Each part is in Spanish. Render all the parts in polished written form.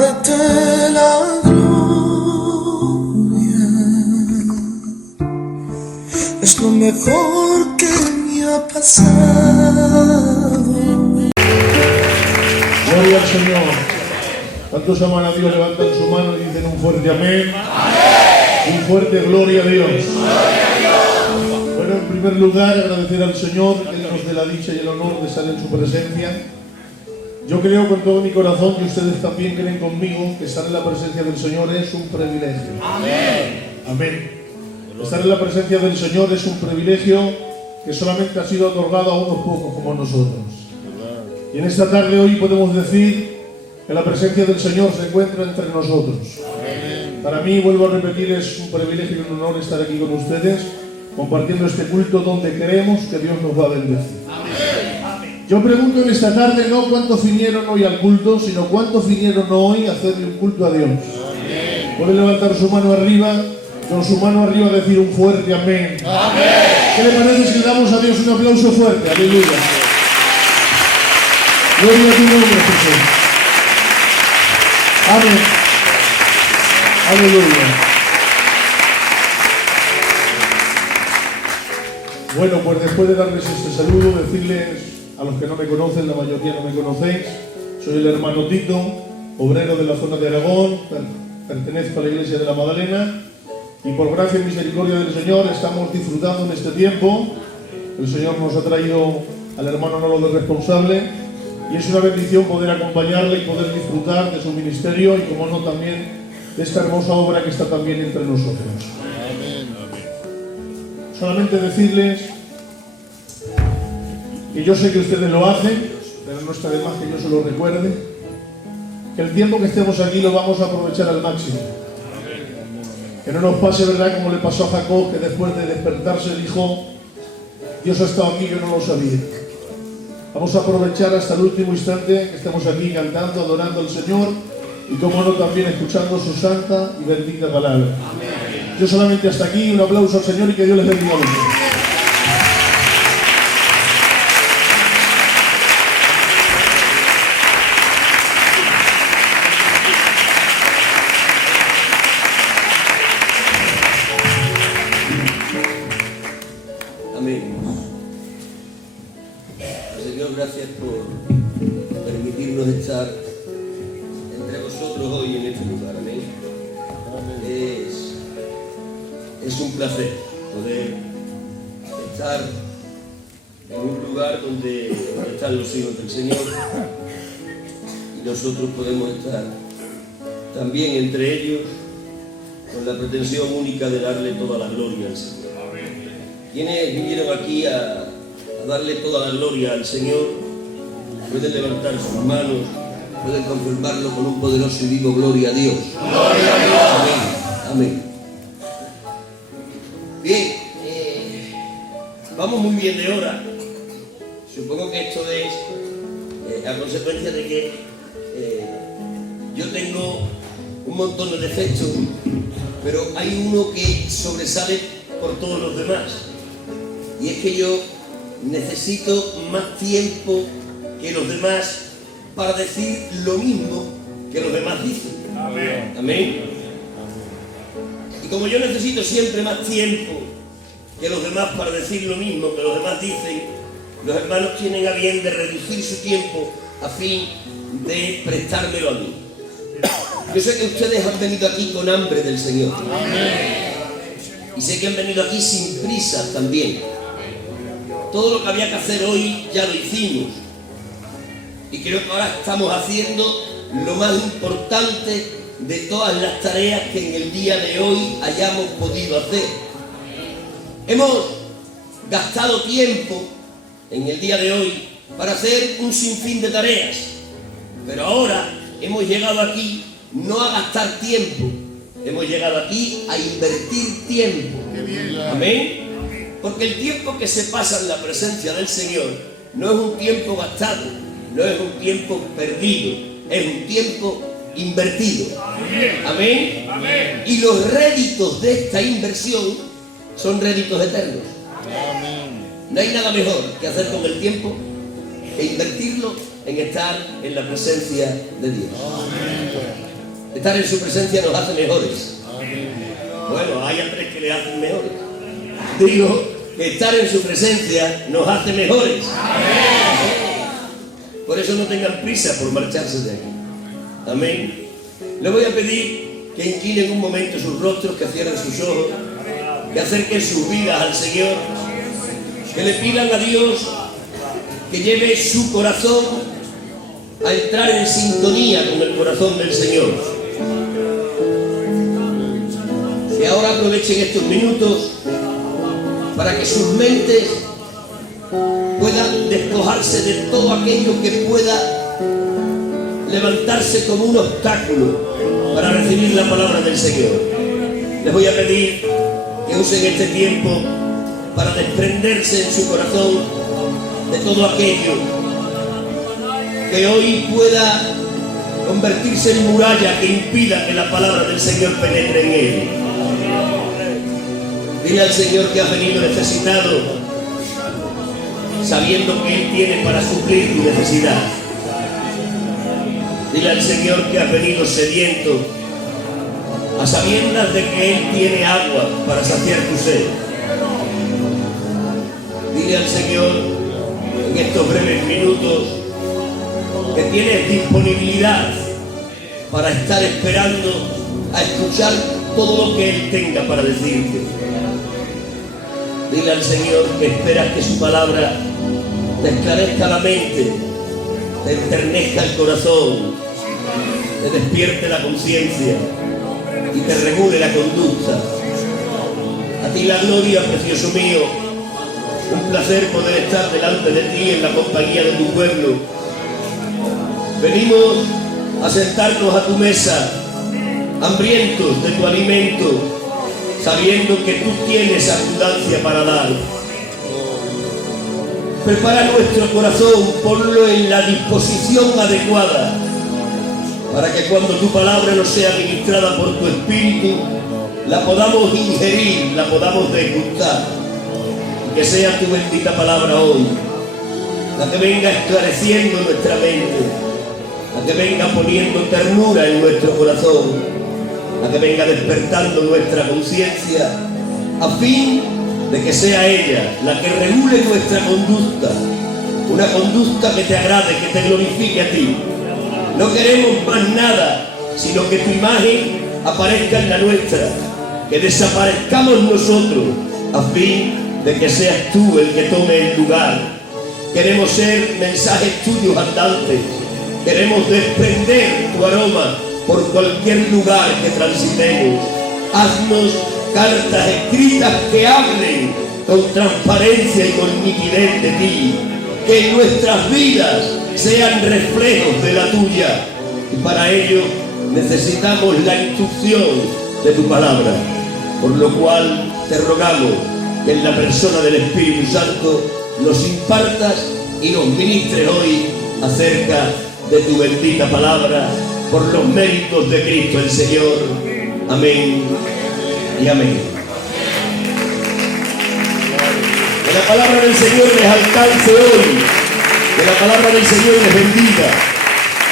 darte la gloria. Es lo mejor que me ha pasado. Gloria al Señor. ¿Cuántos aman a Dios? Levantan su mano y dicen un fuerte amén. Un fuerte gloria a Dios. Bueno, en primer lugar, agradecer al Señor que nos dé la dicha y el honor de estar en su presencia. Yo creo con todo mi corazón que ustedes también creen conmigo que estar en la presencia del Señor es un privilegio. Amén. Amén. Estar en la presencia del Señor es un privilegio que solamente ha sido otorgado a unos pocos como nosotros. Y en esta tarde hoy podemos decir que la presencia del Señor se encuentra entre nosotros. Amén. Para mí, vuelvo a repetir, es un privilegio y un honor estar aquí con ustedes, compartiendo este culto donde creemos que Dios nos va a bendecir. Amén. Yo pregunto en esta tarde no cuántos vinieron hoy al culto, sino cuántos vinieron hoy a hacerle un culto a Dios. Amén. Puede levantar su mano arriba, con su mano arriba decir un fuerte amén. Amén. ¿Qué le parece si le damos a Dios un aplauso fuerte? Aleluya. Gloria a tu nombre, Jesús. Amén. Aleluya. Bueno, pues después de darles este saludo, decirles a los que no me conocen, la mayoría no me conocéis, soy el hermano Tito, obrero de la zona de Aragón, pertenezco a la Iglesia de la Magdalena y por gracia y misericordia del Señor estamos disfrutando en este tiempo. El Señor nos ha traído al hermano Nolo de responsable y es una bendición poder acompañarle y poder disfrutar de su ministerio y, como no, también de esta hermosa obra que está también entre nosotros. Amén. Solamente decirles que yo sé que ustedes lo hacen, pero no está de más que yo se lo recuerde, que el tiempo que estemos aquí lo vamos a aprovechar al máximo. Que no nos pase, ¿verdad?, como le pasó a Jacob, que después de despertarse dijo: Dios ha estado aquí, yo no lo sabía. Vamos a aprovechar hasta el último instante que estemos aquí cantando, adorando al Señor y, como no, también escuchando su santa y bendita palabra. Amén. Yo solamente hasta aquí, un aplauso al Señor y que Dios les bendiga a ustedes. Amén. Señor, gracias por permitirnos estar entre vosotros hoy en este lugar. Amén. Es un placer poder estar en un lugar donde están los hijos del Señor y nosotros podemos estar también entre ellos con la pretensión única de darle toda la gloria al Señor. Quienes vinieron aquí a darle toda la gloria al Señor pueden levantar sus manos, pueden confirmarlo con un poderoso y vivo gloria a Dios. ¡Gloria a Dios! Amén. Amén. Bien, vamos muy bien de hora. Supongo que esto es a consecuencia de que yo tengo un montón de defectos, pero hay uno que sobresale por todos los demás. Y es que yo necesito más tiempo que los demás para decir lo mismo que los demás dicen. Amén. Amén. Y como yo necesito siempre más tiempo que los demás para decir lo mismo que los demás dicen, los hermanos tienen a bien de reducir su tiempo a fin de prestármelo a mí. Yo sé que ustedes han venido aquí con hambre del Señor. Amén. Y sé que han venido aquí sin prisa también. Todo lo que había que hacer hoy ya lo hicimos. Y creo que ahora estamos haciendo lo más importante de todas las tareas que en el día de hoy hayamos podido hacer. Hemos gastado tiempo en el día de hoy para hacer un sinfín de tareas. Pero ahora hemos llegado aquí no a gastar tiempo, hemos llegado aquí a invertir tiempo. Amén. Porque el tiempo que se pasa en la presencia del Señor no es un tiempo gastado, no es un tiempo perdido, es un tiempo invertido. Amén. Amén. Y los réditos de esta inversión son réditos eternos. Amén. No hay nada mejor que hacer con el tiempo que invertirlo en estar en la presencia de Dios. Amén. Estar en su presencia nos hace mejores. Bueno, hay a tres que le hacen mejores. Digo que estar en su presencia nos hace mejores. Por eso no tengan prisa por marcharse de aquí. Amén. Les voy a pedir que inclinen un momento sus rostros, que cierren sus ojos, que acerquen sus vidas al Señor, que le pidan a Dios que lleve su corazón a entrar en sintonía con el corazón del Señor. Que ahora aprovechen estos minutos para que sus mentes puedan despojarse de todo aquello que pueda levantarse como un obstáculo para recibir la palabra del Señor. Les voy a pedir que usen este tiempo para desprenderse en su corazón de todo aquello que hoy pueda convertirse en muralla que impida que la palabra del Señor penetre en él. Dile al Señor que has venido necesitado, sabiendo que Él tiene para suplir tu necesidad. Dile al Señor que has venido sediento, a sabiendas de que Él tiene agua para saciar tu sed. Dile al Señor en estos breves minutos que tienes disponibilidad para estar esperando a escuchar todo lo que Él tenga para decirte. Dile al Señor que esperas que su palabra te esclarezca la mente, te enternezca el corazón, te despierte la conciencia y te regule la conducta. A ti la gloria, precioso mío. Un placer poder estar delante de ti en la compañía de tu pueblo. Venimos a sentarnos a tu mesa, hambrientos de tu alimento, sabiendo que tú tienes abundancia para dar. Prepara nuestro corazón, ponlo en la disposición adecuada, para que cuando tu palabra nos sea ministrada por tu Espíritu, la podamos ingerir, la podamos degustar. Que sea tu bendita palabra hoy, la que venga esclareciendo nuestra mente, la que venga poniendo ternura en nuestro corazón, la que venga despertando nuestra conciencia, a fin de que sea ella la que regule nuestra conducta, una conducta que te agrade, que te glorifique a ti. No queremos más nada, sino que tu imagen aparezca en la nuestra, que desaparezcamos nosotros, a fin de que seas tú el que tome el lugar. Queremos ser mensajes tuyos andantes, queremos desprender tu aroma por cualquier lugar que transitemos. Haznos cartas escritas que hablen con transparencia y con nitidez de ti, que nuestras vidas sean reflejos de la tuya, y para ello necesitamos la instrucción de tu palabra, por lo cual te rogamos que en la persona del Espíritu Santo nos impartas y nos ministres hoy acerca de tu bendita palabra, por los méritos de Cristo el Señor. Amén y amén. Que la palabra del Señor les alcance hoy, que la palabra del Señor les bendiga.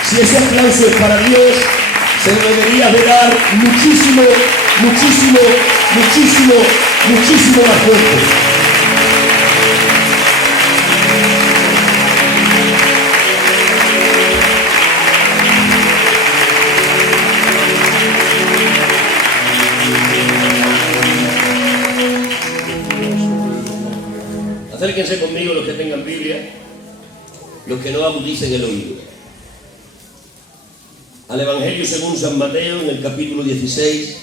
Si ese aplauso es para Dios, se lo debería de dar muchísimo, muchísimo, muchísimo, muchísimo más fuerte. Acérquense conmigo los que tengan Biblia, los que no agudicen el oído. Al Evangelio según San Mateo, en el capítulo 16,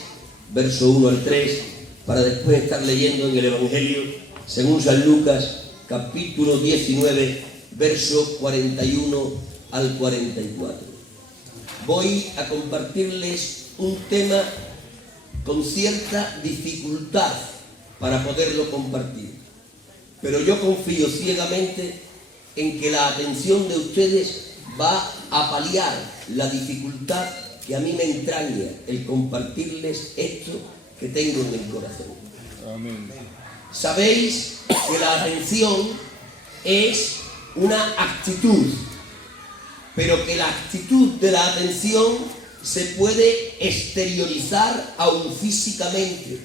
verso 1 al 3, para después estar leyendo en el Evangelio según San Lucas, capítulo 19, verso 41 al 44. Voy a compartirles un tema con cierta dificultad para poderlo compartir, pero yo confío ciegamente en que la atención de ustedes va a paliar la dificultad que a mí me entraña el compartirles esto que tengo en el corazón. Amén. Sabéis que la atención es una actitud, pero que la actitud de la atención se puede exteriorizar aún físicamente.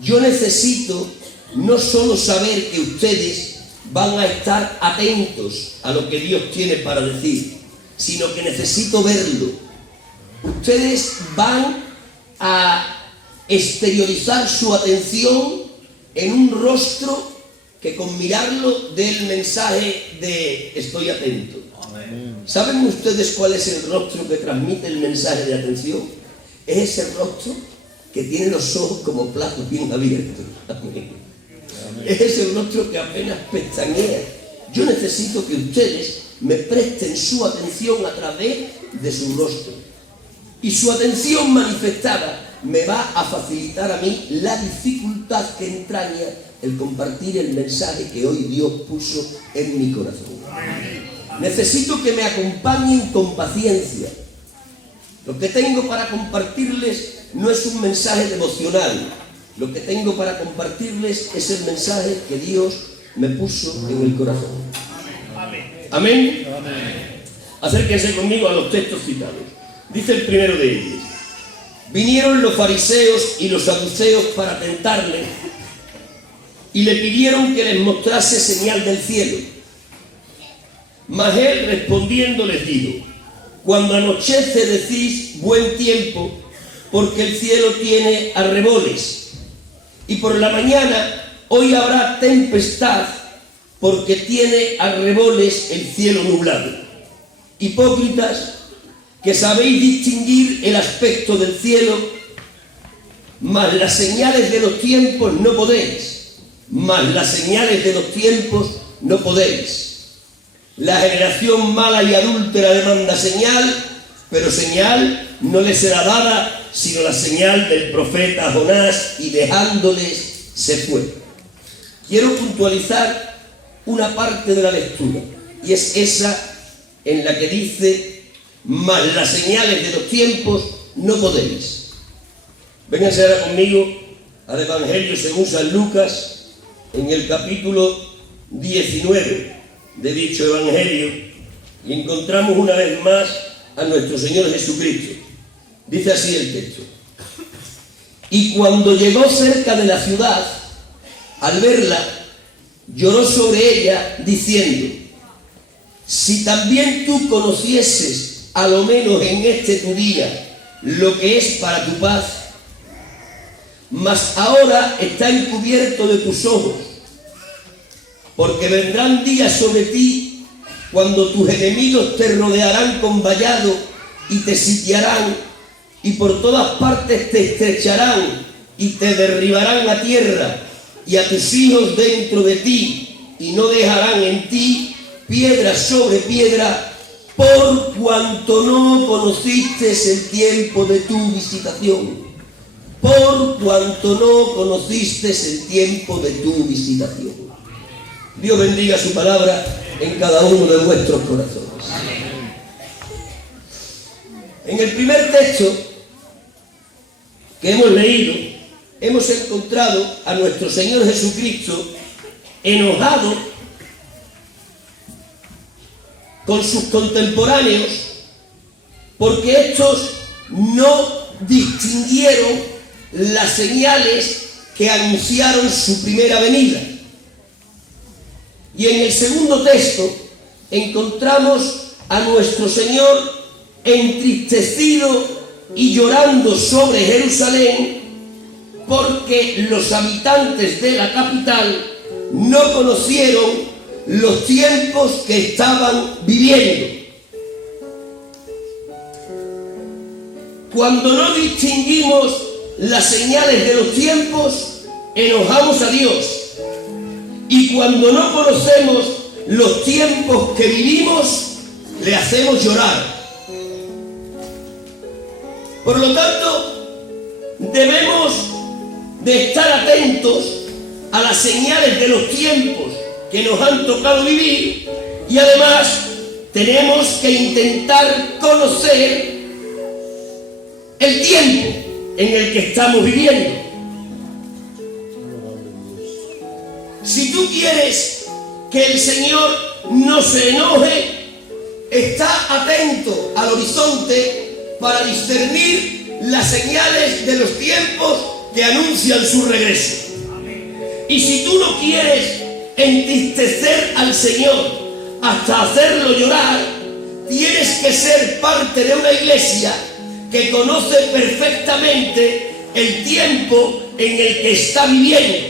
Yo necesito no solo saber que ustedes van a estar atentos a lo que Dios tiene para decir, sino que necesito verlo. Ustedes van a exteriorizar su atención en un rostro que con mirarlo dé el mensaje de estoy atento. ¿Saben ustedes cuál es el rostro que transmite el mensaje de atención? Es ese rostro que tiene los ojos como platos bien abiertos. Amén. Es ese rostro que apenas pestañea. Yo necesito que ustedes me presten su atención a través de su rostro. Y su atención manifestada me va a facilitar a mí la dificultad que entraña el compartir el mensaje que hoy Dios puso en mi corazón. Necesito que me acompañen con paciencia. Lo que tengo para compartirles no es un mensaje devocional. Lo que tengo para compartirles es el mensaje que Dios me puso en el corazón. Amén. Acérquense conmigo a los textos citados. Dice el primero de ellos: vinieron los fariseos y los saduceos para tentarle y le pidieron que les mostrase señal del cielo. Mas él respondiendo les dijo: cuando anochece decís buen tiempo, porque el cielo tiene arreboles, y por la mañana hoy habrá tempestad, porque tiene arreboles el cielo nublado. Hipócritas, que sabéis distinguir el aspecto del cielo, mas las señales de los tiempos no podéis. Mas las señales de los tiempos no podéis. La generación mala y adúltera demanda señal, pero señal no le será dada, sino la señal del profeta Jonás, y dejándoles se fue. Quiero puntualizar una parte de la lectura, y es esa en la que dice: mas las señales de los tiempos no podéis. Vénganse ahora conmigo al Evangelio según San Lucas, en el capítulo 19 de dicho Evangelio, y encontramos una vez más a nuestro Señor Jesucristo. Dice así el texto: y cuando llegó cerca de la ciudad, al verla, lloró sobre ella, diciendo: si también tú conocieses, a lo menos en este tu día, lo que es para tu paz, mas ahora está encubierto de tus ojos, porque vendrán días sobre ti cuando tus enemigos te rodearán con vallado y te sitiarán, y por todas partes te estrecharán y te derribarán a tierra y a tus hijos dentro de ti, y no dejarán en ti piedra sobre piedra, por cuanto no conociste el tiempo de tu visitación. Por cuanto no conociste el tiempo de tu visitación. Dios bendiga su palabra en cada uno de vuestros corazones. En el primer texto que hemos leído, hemos encontrado a nuestro Señor Jesucristo enojado con sus contemporáneos, porque estos no distinguieron las señales que anunciaron su primera venida. Y en el segundo texto encontramos a nuestro Señor entristecido y llorando sobre Jerusalén, porque los habitantes de la capital no conocieron los tiempos que estaban viviendo. Cuando no distinguimos las señales de los tiempos, enojamos a Dios. Y cuando no conocemos los tiempos que vivimos, le hacemos llorar. Por lo tanto, debemos de estar atentos a las señales de los tiempos que nos han tocado vivir, y además tenemos que intentar conocer el tiempo en el que estamos viviendo. Si tú quieres que el Señor no se enoje, está atento al horizonte para discernir las señales de los tiempos que anuncian su regreso. Y si tú no quieres entristecer al Señor hasta hacerlo llorar, tienes que ser parte de una iglesia que conoce perfectamente el tiempo en el que está viviendo.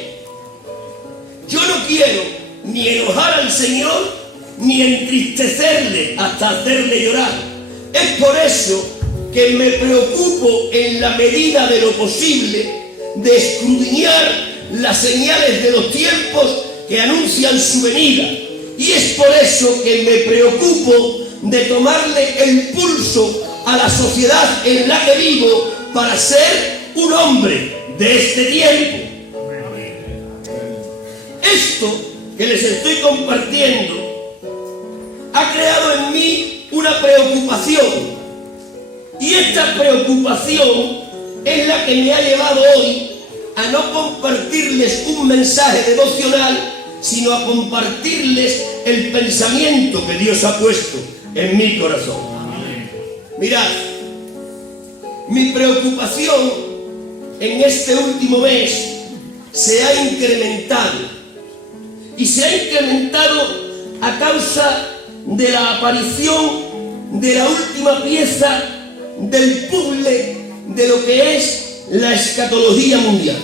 Yo no quiero ni enojar al Señor ni entristecerle hasta hacerle llorar. Es por eso que me preocupo en la medida de lo posible de escudriñar las señales de los tiempos que anuncian su venida. Y es por eso que me preocupo de tomarle el pulso a la sociedad en la que vivo para ser un hombre de este tiempo. Esto que les estoy compartiendo ha creado en mí una preocupación, y esta preocupación es la que me ha llevado hoy a no compartirles un mensaje devocional, sino a compartirles el pensamiento que Dios ha puesto en mi corazón. Mirad, mi preocupación en este último mes se ha incrementado, y se ha incrementado a causa de la aparición de la última pieza del puzzle de lo que es la escatología mundial.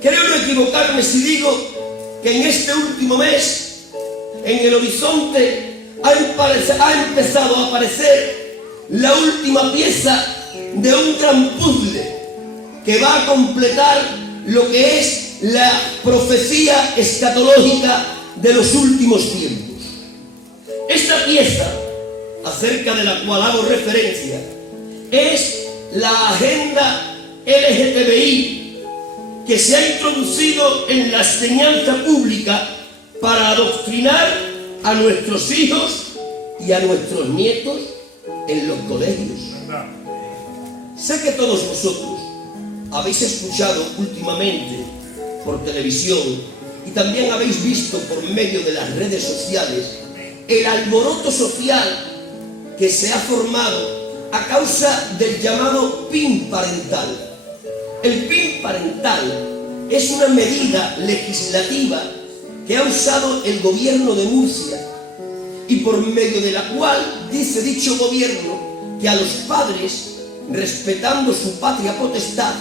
Creo no equivocarme si digo que en este último mes, en el horizonte, ha empezado a aparecer la última pieza de un gran puzzle que va a completar lo que es la profecía escatológica de los últimos tiempos. Esta pieza, acerca de la cual hago referencia, es la agenda LGTBI que se ha introducido en la enseñanza pública para adoctrinar a nuestros hijos y a nuestros nietos en los colegios. Sé que todos vosotros habéis escuchado últimamente por televisión y también habéis visto por medio de las redes sociales el alboroto social que se ha formado a causa del llamado PIN parental. El PIN parental es una medida legislativa que ha usado el gobierno de Murcia y por medio de la cual dice dicho gobierno que a los padres, respetando su patria potestad,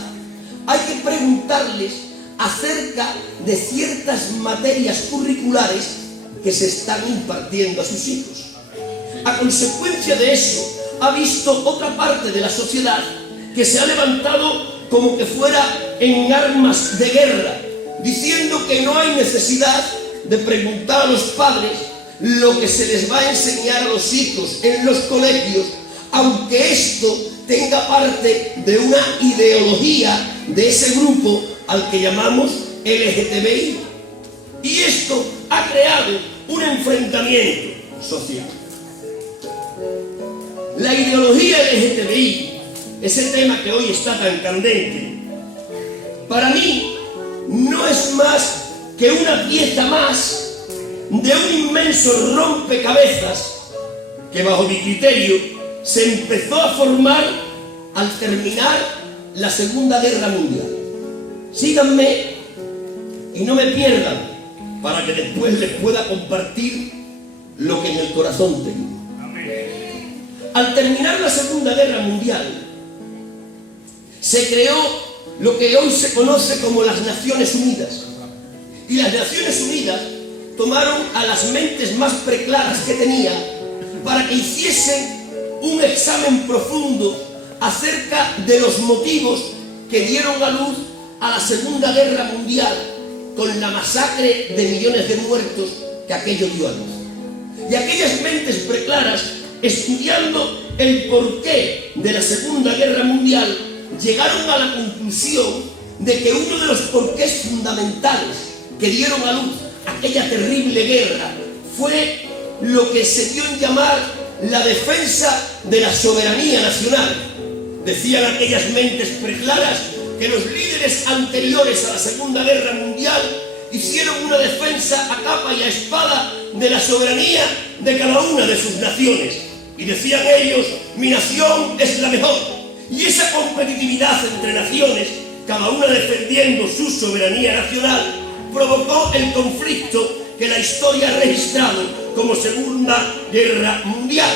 hay que preguntarles acerca de ciertas materias curriculares que se están impartiendo a sus hijos. A consecuencia de eso, ha visto otra parte de la sociedad que se ha levantado como que fuera en armas de guerra, diciendo que no hay necesidad de preguntar a los padres lo que se les va a enseñar a los hijos en los colegios, aunque esto tenga parte de una ideología de ese grupo al que llamamos LGTBI. Y esto ha creado un enfrentamiento social. La ideología LGTBI, ese tema que hoy está tan candente, para mí no es más que una pieza más de un inmenso rompecabezas que bajo mi criterio se empezó a formar al terminar la Segunda Guerra Mundial. Síganme y no me pierdan para que después les pueda compartir lo que en el corazón tengo. Al terminar la Segunda Guerra Mundial, se creó lo que hoy se conoce como las Naciones Unidas. Y las Naciones Unidas tomaron a las mentes más preclaras que tenía para que hiciesen un examen profundo acerca de los motivos que dieron a luz a la Segunda Guerra Mundial, con la masacre de millones de muertos que aquello dio a luz. Y aquellas mentes preclaras, estudiando el porqué de la Segunda Guerra Mundial, llegaron a la conclusión de que uno de los porqués fundamentales que dieron a luz aquella terrible guerra fue lo que se dio en llamar la defensa de la soberanía nacional. Decían aquellas mentes preclaras que los líderes anteriores a la Segunda Guerra Mundial hicieron una defensa a capa y a espada de la soberanía de cada una de sus naciones. Y Y decían ellos, mi nación es la mejor. Y esa competitividad entre naciones, cada una defendiendo su soberanía nacional, provocó el conflicto que la historia ha registrado como Segunda Guerra Mundial.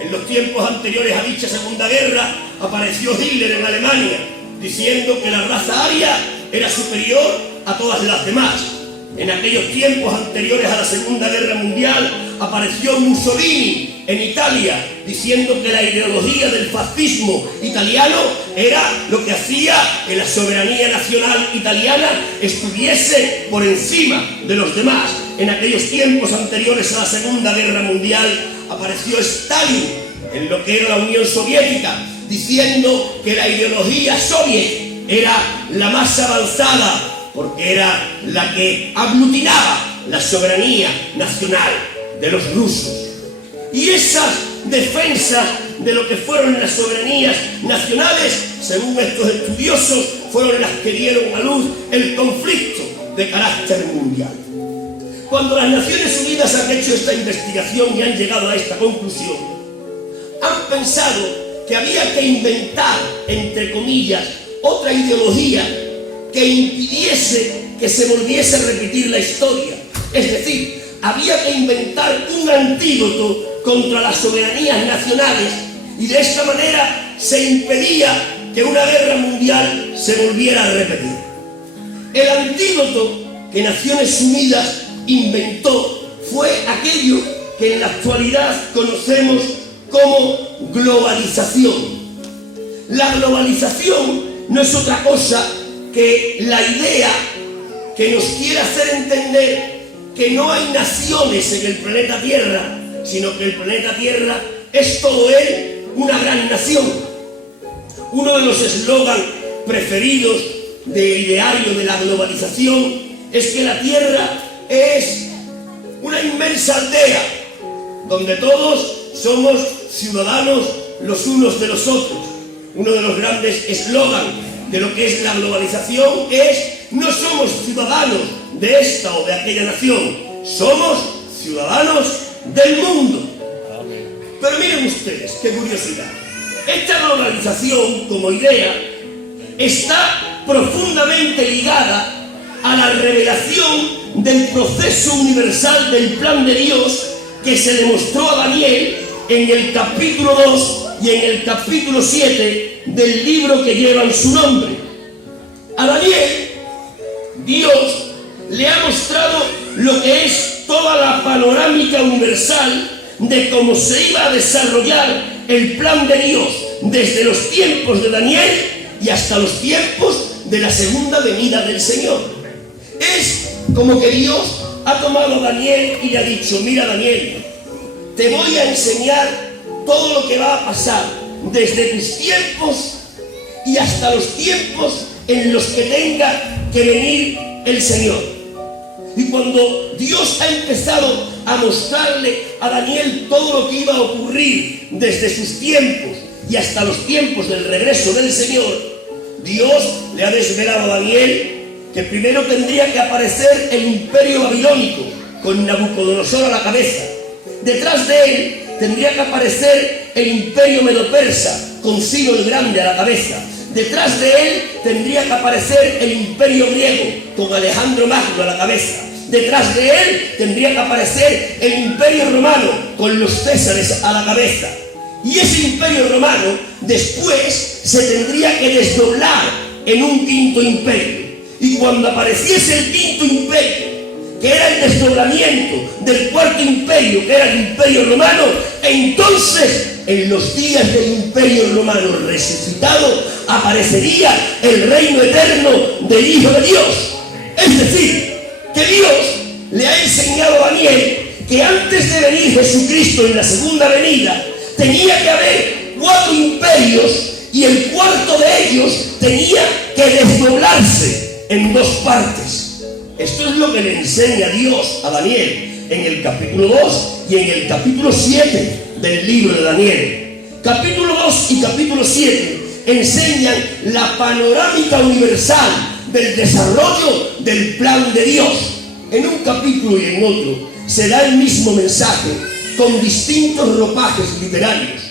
En los tiempos anteriores a dicha Segunda Guerra apareció Hitler en Alemania diciendo que la raza aria era superior a todas las demás. En aquellos tiempos anteriores a la Segunda Guerra Mundial apareció Mussolini en Italia diciendo que la ideología del fascismo italiano era lo que hacía que la soberanía nacional italiana estuviese por encima de los demás. En aquellos tiempos anteriores a la Segunda Guerra Mundial apareció Stalin en lo que era la Unión Soviética diciendo que la ideología soviet era la más avanzada porque era la que aglutinaba la soberanía nacional de los rusos. Y esas defensas de lo que fueron las soberanías nacionales, según estos estudiosos, fueron las que dieron a luz el conflicto de carácter mundial. Cuando las Naciones Unidas han hecho esta investigación y han llegado a esta conclusión, han pensado que había que inventar, entre comillas, otra ideología que impidiese que se volviese a repetir la historia. Es decir, había que inventar un antídoto contra las soberanías nacionales y de esta manera se impedía que una guerra mundial se volviera a repetir. El antídoto que Naciones Unidas inventó fue aquello que en la actualidad conocemos como globalización. La globalización no es otra cosa que la idea que nos quiere hacer entender que no hay naciones en el planeta Tierra, sino que el planeta Tierra es todo él una gran nación. Uno de los eslogans preferidos del ideario de la globalización es que la Tierra es una inmensa aldea donde todos somos ciudadanos los unos de los otros. Uno de los grandes eslogans de lo que es la globalización es: no somos ciudadanos de esta o de aquella nación, somos ciudadanos del mundo. Pero miren ustedes, qué curiosidad. Esta globalización como idea está profundamente ligada a la revelación del proceso universal del plan de Dios que se le mostró a Daniel en el capítulo 2 y en el capítulo 7 del libro que llevan su nombre. A Daniel, Dios le ha mostrado lo que es toda la panorámica universal de cómo se iba a desarrollar el plan de Dios desde los tiempos de Daniel y hasta los tiempos de la segunda venida del Señor. Es como que Dios ha tomado a Daniel y le ha dicho: mira, Daniel, te voy a enseñar todo lo que va a pasar desde tus tiempos y hasta los tiempos en los que tenga que venir el Señor. Y cuando Dios ha empezado a mostrarle a Daniel todo lo que iba a ocurrir desde sus tiempos y hasta los tiempos del regreso del Señor, Dios le ha desvelado a Daniel que primero tendría que aparecer el imperio babilónico con Nabucodonosor a la cabeza. Detrás de él tendría que aparecer el imperio medo-persa con Ciro el Grande a la cabeza. Detrás de él tendría que aparecer el imperio griego con Alejandro Magno a la cabeza. Detrás de él tendría que aparecer el imperio romano con los Césares a la cabeza. Y ese imperio romano después se tendría que desdoblar en un quinto imperio. Y cuando apareciese el quinto imperio, que era el desdoblamiento del cuarto imperio, que era el imperio romano, entonces en los días del imperio romano resucitado aparecería el reino eterno del Hijo de Dios. Es decir, que Dios le ha enseñado a Daniel que antes de venir Jesucristo en la segunda venida tenía que haber 4 imperios y el cuarto de ellos tenía que desdoblarse en 2 partes. Esto es lo que le enseña Dios a Daniel en el capítulo 2 y en el capítulo 7 del libro de Daniel. Capítulo 2 y capítulo 7 enseñan la panorámica universal del desarrollo del plan de Dios. En un capítulo y en otro se da el mismo mensaje, con distintos ropajes literarios.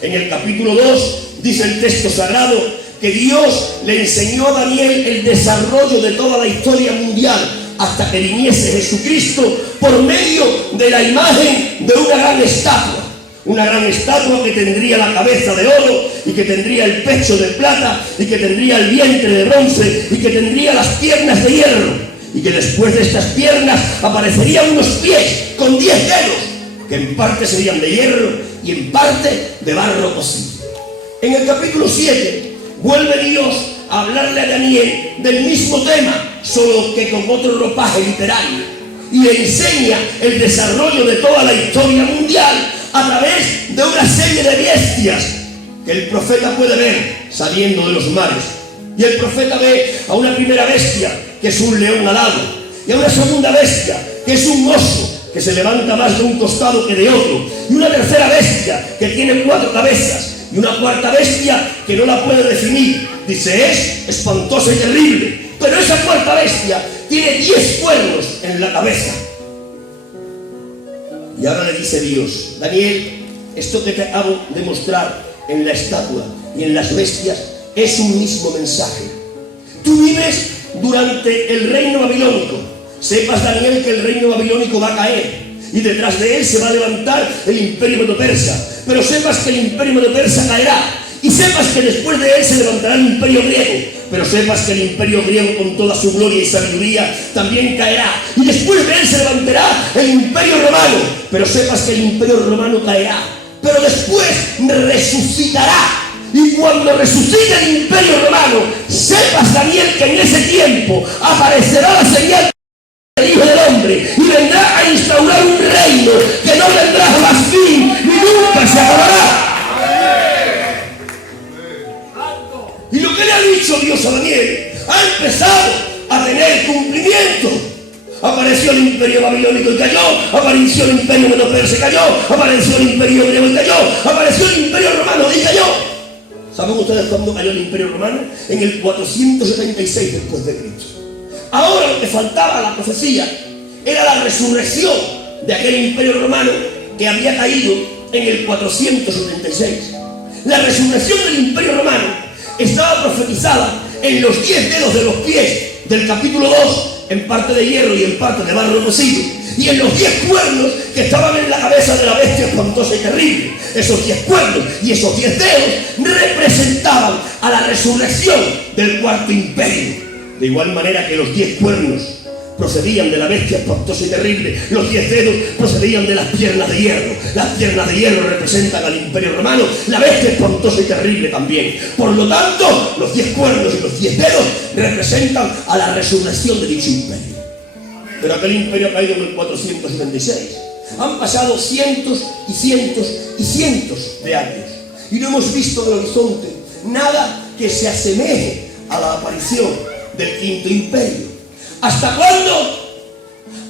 En el capítulo 2 dice el texto sagrado que Dios le enseñó a Daniel el desarrollo de toda la historia mundial hasta que viniese Jesucristo por medio de la imagen de una gran estatua. Una gran estatua que tendría la cabeza de oro y que tendría el pecho de plata y que tendría el vientre de bronce y que tendría las piernas de hierro y que después de estas piernas aparecerían unos pies con 10 dedos que en parte serían de hierro y en parte de barro cocido. En el capítulo 7 vuelve Dios a hablarle a Daniel del mismo tema, solo que con otro ropaje literario, y le enseña el desarrollo de toda la historia mundial a través de una serie de bestias que el profeta puede ver saliendo de los mares. Y el profeta ve a una primera bestia, que es un león alado, y a una segunda bestia, que es un oso, que se levanta más de un costado que de otro, y una tercera bestia, que tiene 4 cabezas, y una cuarta bestia, que no la puede definir. Dice, es espantosa y terrible, pero esa cuarta bestia tiene 10 cuernos en la cabeza. Y ahora le dice Dios, Daniel, esto que te acabo de mostrar en la estatua y en las bestias es un mismo mensaje. Tú vives durante el reino babilónico. Sepas, Daniel, que el reino babilónico va a caer y detrás de él se va a levantar el imperio medo-persa. Pero sepas que el imperio medo-persa caerá y sepas que después de él se levantará el imperio griego. Pero sepas que el imperio griego con toda su gloria y sabiduría también caerá. Y después de él se levantará el imperio romano. Pero sepas que el imperio romano caerá. Pero después resucitará. Y cuando resucite el imperio romano, sepas, Daniel, que en ese tiempo aparecerá la señal del Hijo del Hombre. Y vendrá a instaurar un reino que no tendrá jamás fin ni nunca se acabará. Y lo que le ha dicho Dios a Daniel ha empezado a tener cumplimiento. Apareció el imperio babilónico y cayó, apareció el imperio medo-persa y cayó, apareció el imperio griego y cayó, apareció el imperio romano y cayó. ¿Saben ustedes cuándo cayó el imperio romano? En el 476 después de Cristo. Ahora lo que faltaba a la profecía era la resurrección de aquel imperio romano que había caído en el 476. La resurrección del imperio romano estaba profetizada en los 10 dedos de los pies del capítulo 2, en parte de hierro y en parte de barro cocido, y en los 10 cuernos que estaban en la cabeza de la bestia espantosa y terrible. Esos 10 cuernos y esos 10 dedos representaban a la resurrección del cuarto imperio. De igual manera que los 10 cuernos procedían de la bestia espantosa y terrible, los 10 dedos procedían de las piernas de hierro. Las piernas de hierro representan al imperio romano, la bestia espantosa y terrible también. Por lo tanto, los 10 cuernos y los 10 dedos representan a la resurrección de dicho imperio. Pero aquel imperio ha caído en el 476. Han pasado cientos y cientos y cientos de años y no hemos visto en el horizonte nada que se asemeje a la aparición del quinto imperio. ¿Hasta cuándo?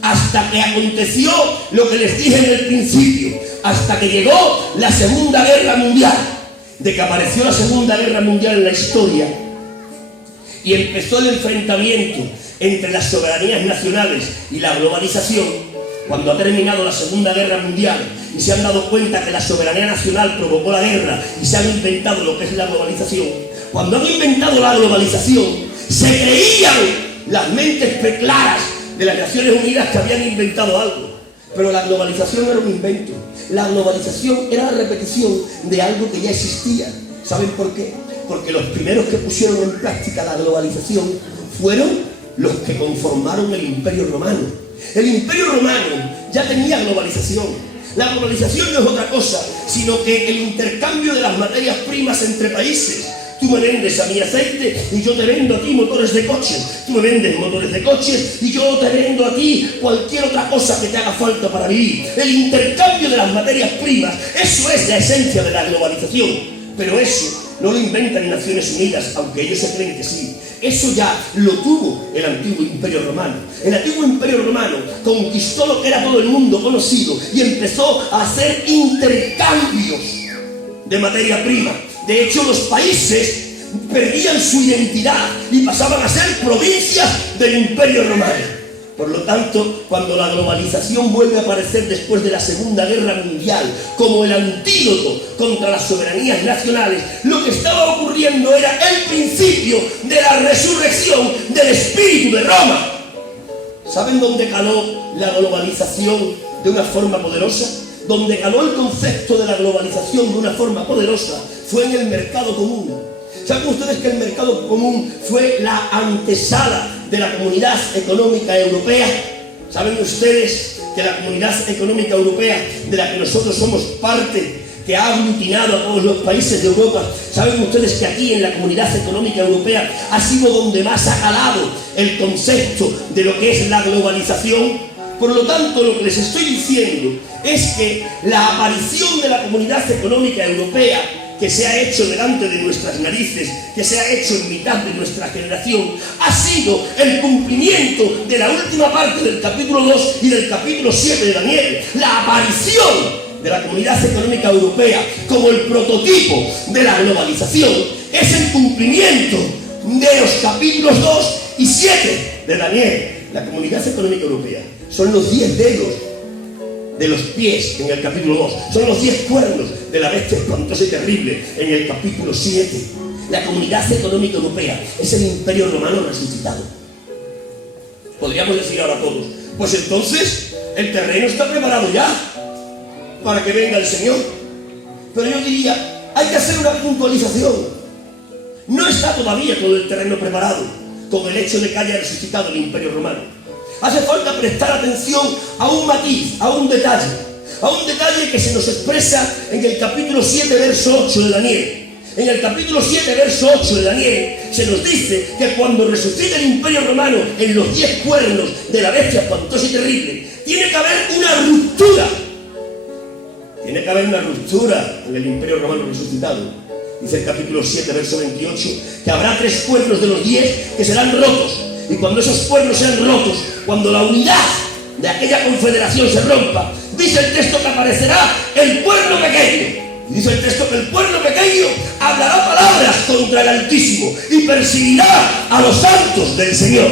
Hasta que aconteció lo que les dije en el principio, hasta que llegó la Segunda Guerra Mundial. De que apareció la Segunda Guerra Mundial en la historia y empezó el enfrentamiento entre las soberanías nacionales y la globalización. Cuando ha terminado la Segunda Guerra Mundial y se han dado cuenta que la soberanía nacional provocó la guerra y se han inventado lo que es la globalización, cuando han inventado la globalización, se creían las mentes preclaras de las Naciones Unidas que habían inventado algo. Pero la globalización no era un invento. La globalización era la repetición de algo que ya existía. ¿Saben por qué? Porque los primeros que pusieron en práctica la globalización fueron los que conformaron el Imperio Romano. El Imperio Romano ya tenía globalización. La globalización no es otra cosa, sino que el intercambio de las materias primas entre países. Tú me vendes a mí aceite y yo te vendo a ti motores de coches. Tú me vendes motores de coches y yo te vendo a ti cualquier otra cosa que te haga falta para vivir. El intercambio de las materias primas, eso es la esencia de la globalización. Pero eso no lo inventan Naciones Unidas, aunque ellos se creen que sí. Eso ya lo tuvo el antiguo Imperio Romano. El antiguo Imperio Romano conquistó lo que era todo el mundo conocido y empezó a hacer intercambios de materia prima. De hecho, los países perdían su identidad y pasaban a ser provincias del Imperio Romano. Por lo tanto, cuando la globalización vuelve a aparecer después de la Segunda Guerra Mundial como el antídoto contra las soberanías nacionales, lo que estaba ocurriendo era el principio de la resurrección del espíritu de Roma. ¿Saben dónde caló la globalización de una forma poderosa? Donde caló el concepto de la globalización de una forma poderosa fue en el mercado común. ¿Saben ustedes que el mercado común fue la antesala de la Comunidad Económica Europea? ¿Saben ustedes que la Comunidad Económica Europea, de la que nosotros somos parte, que ha aglutinado a todos los países de Europa, saben ustedes que aquí en la Comunidad Económica Europea ha sido donde más ha calado el concepto de lo que es la globalización? Por lo tanto, lo que les estoy diciendo es que la aparición de la Comunidad Económica Europea, que se ha hecho delante de nuestras narices, que se ha hecho en mitad de nuestra generación, ha sido el cumplimiento de la última parte del capítulo 2 y del capítulo 7 de Daniel. La aparición de la Comunidad Económica Europea como el prototipo de la globalización es el cumplimiento de los capítulos 2 y 7 de Daniel. La Comunidad Económica Europea son los 10 dedos de los pies en el capítulo 2, son los 10 cuernos de la bestia espantosa y terrible en el capítulo 7. La Comunidad Económica Europea es el Imperio Romano resucitado. Podríamos decir ahora todos, pues entonces el terreno está preparado ya para que venga el Señor. Pero yo diría, hay que hacer una puntualización. No está todavía todo el terreno preparado con el hecho de que haya resucitado el Imperio Romano. Hace falta prestar atención a un matiz, a un detalle que se nos expresa en el capítulo 7, verso 8 de Daniel. En el capítulo 7, verso 8 de Daniel, se nos dice que cuando resucite el Imperio Romano en los 10 cuernos de la bestia espantosa y terrible, tiene que haber una ruptura. Tiene que haber una ruptura en el Imperio Romano resucitado. Dice el capítulo 7, verso 28, que habrá 3 cuernos de los 10 que serán rotos. Y cuando esos cuernos sean rotos, cuando la unidad de aquella confederación se rompa, dice el texto que aparecerá el cuerno pequeño. Y dice el texto que el cuerno pequeño hablará palabras contra el Altísimo y perseguirá a los santos del Señor.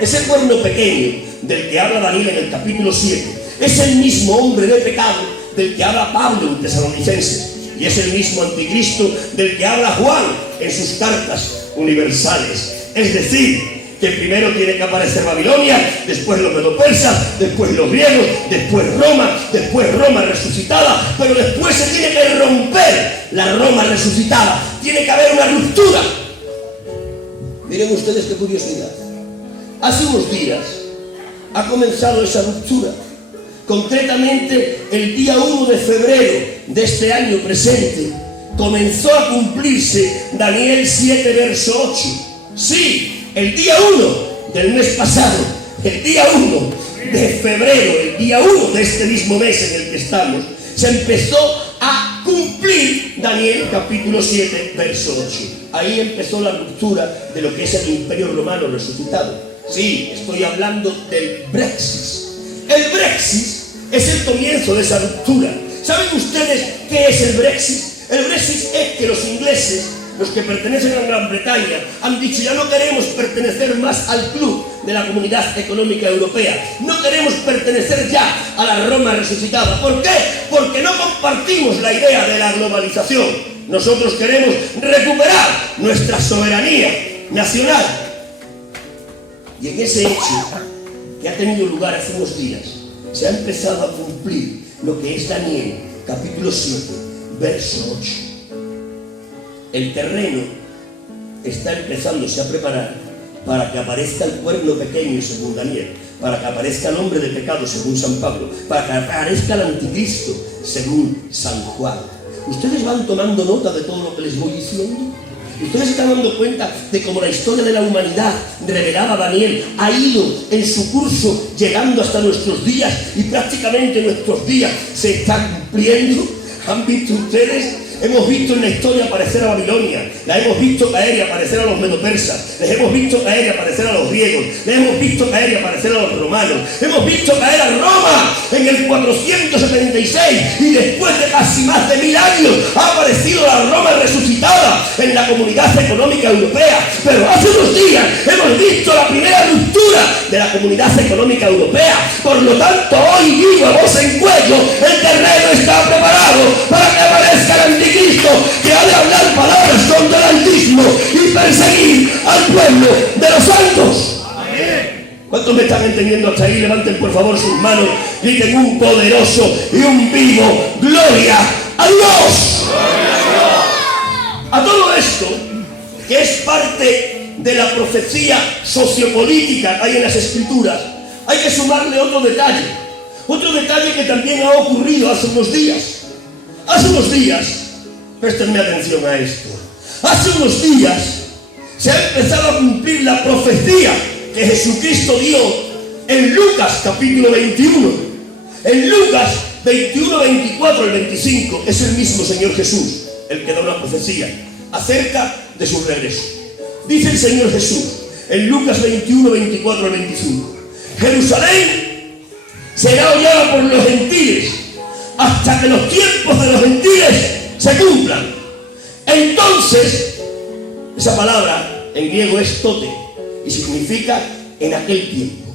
Ese cuerno pequeño del que habla Daniel en el capítulo 7 es el mismo hombre de pecado del que habla Pablo en Tesalonicenses. Y es el mismo anticristo del que habla Juan en sus cartas universales. Es decir, que primero tiene que aparecer Babilonia, después los medo-persas, después los griegos, después Roma resucitada, pero después se tiene que romper la Roma resucitada. Tiene que haber una ruptura. Miren ustedes qué curiosidad. Hace unos días ha comenzado esa ruptura. Concretamente, el día 1 de febrero de este año presente, comenzó a cumplirse Daniel 7, verso 8. Sí, el día 1 del mes pasado, el día 1 de febrero, el día 1 de este mismo mes en el que estamos, se empezó a cumplir Daniel capítulo 7, verso 8. Ahí empezó la ruptura de lo que es el Imperio Romano resucitado. Sí, estoy hablando del Brexit. El Brexit es el comienzo de esa ruptura. ¿Saben ustedes qué es el Brexit? El Brexit es que los ingleses, los que pertenecen a Gran Bretaña, han dicho: ya no queremos pertenecer más al club de la Comunidad Económica Europea. No queremos pertenecer ya a la Roma resucitada. ¿Por qué? Porque no compartimos la idea de la globalización. Nosotros queremos recuperar nuestra soberanía nacional. Y en ese hecho que ha tenido lugar hace unos días, se ha empezado a cumplir lo que es Daniel, capítulo 7, verso 8. El terreno está empezándose a preparar para que aparezca el cuerno pequeño, según Daniel, para que aparezca el hombre de pecado, según San Pablo, para que aparezca el anticristo, según San Juan. ¿Ustedes van tomando nota de todo lo que les voy diciendo? Ustedes se están dando cuenta de cómo la historia de la humanidad revelada a Daniel ha ido en su curso llegando hasta nuestros días, y prácticamente nuestros días se están cumpliendo. ¿Han visto ustedes? Hemos visto en la historia aparecer a Babilonia, la hemos visto caer y aparecer a los medo-persas, les hemos visto caer y aparecer a los griegos, les hemos visto caer y aparecer a los romanos, hemos visto caer a Roma en el 476, y después de casi más de 1000 años ha aparecido la Roma resucitada. en la Comunidad Económica Europea, pero hace unos días hemos visto la primera ruptura de la Comunidad Económica Europea. Por lo tanto, hoy digo a voz en cuello, el terreno está preparado para que aparezca el anticristo, que ha de hablar palabras contra el Altísimo y perseguir al pueblo de los santos. ¿Cuántos me están entendiendo hasta ahí? Levanten por favor sus manos, griten un poderoso y un vivo ¡Gloria a Dios! A todo esto, que es parte de la profecía sociopolítica que hay en las Escrituras, hay que sumarle otro detalle que también ha ocurrido hace unos días. Hace unos días, préstenme atención a esto, hace unos días se ha empezado a cumplir la profecía que Jesucristo dio en Lucas capítulo 21. En Lucas 21, 24 al 25 es el mismo Señor Jesús el que da una profecía acerca de su regreso. Dice el Señor Jesús en Lucas 21, 24 al 25: Jerusalén será hollada por los gentiles hasta que los tiempos de los gentiles se cumplan. Entonces, esa palabra en griego es tote y significa en aquel tiempo.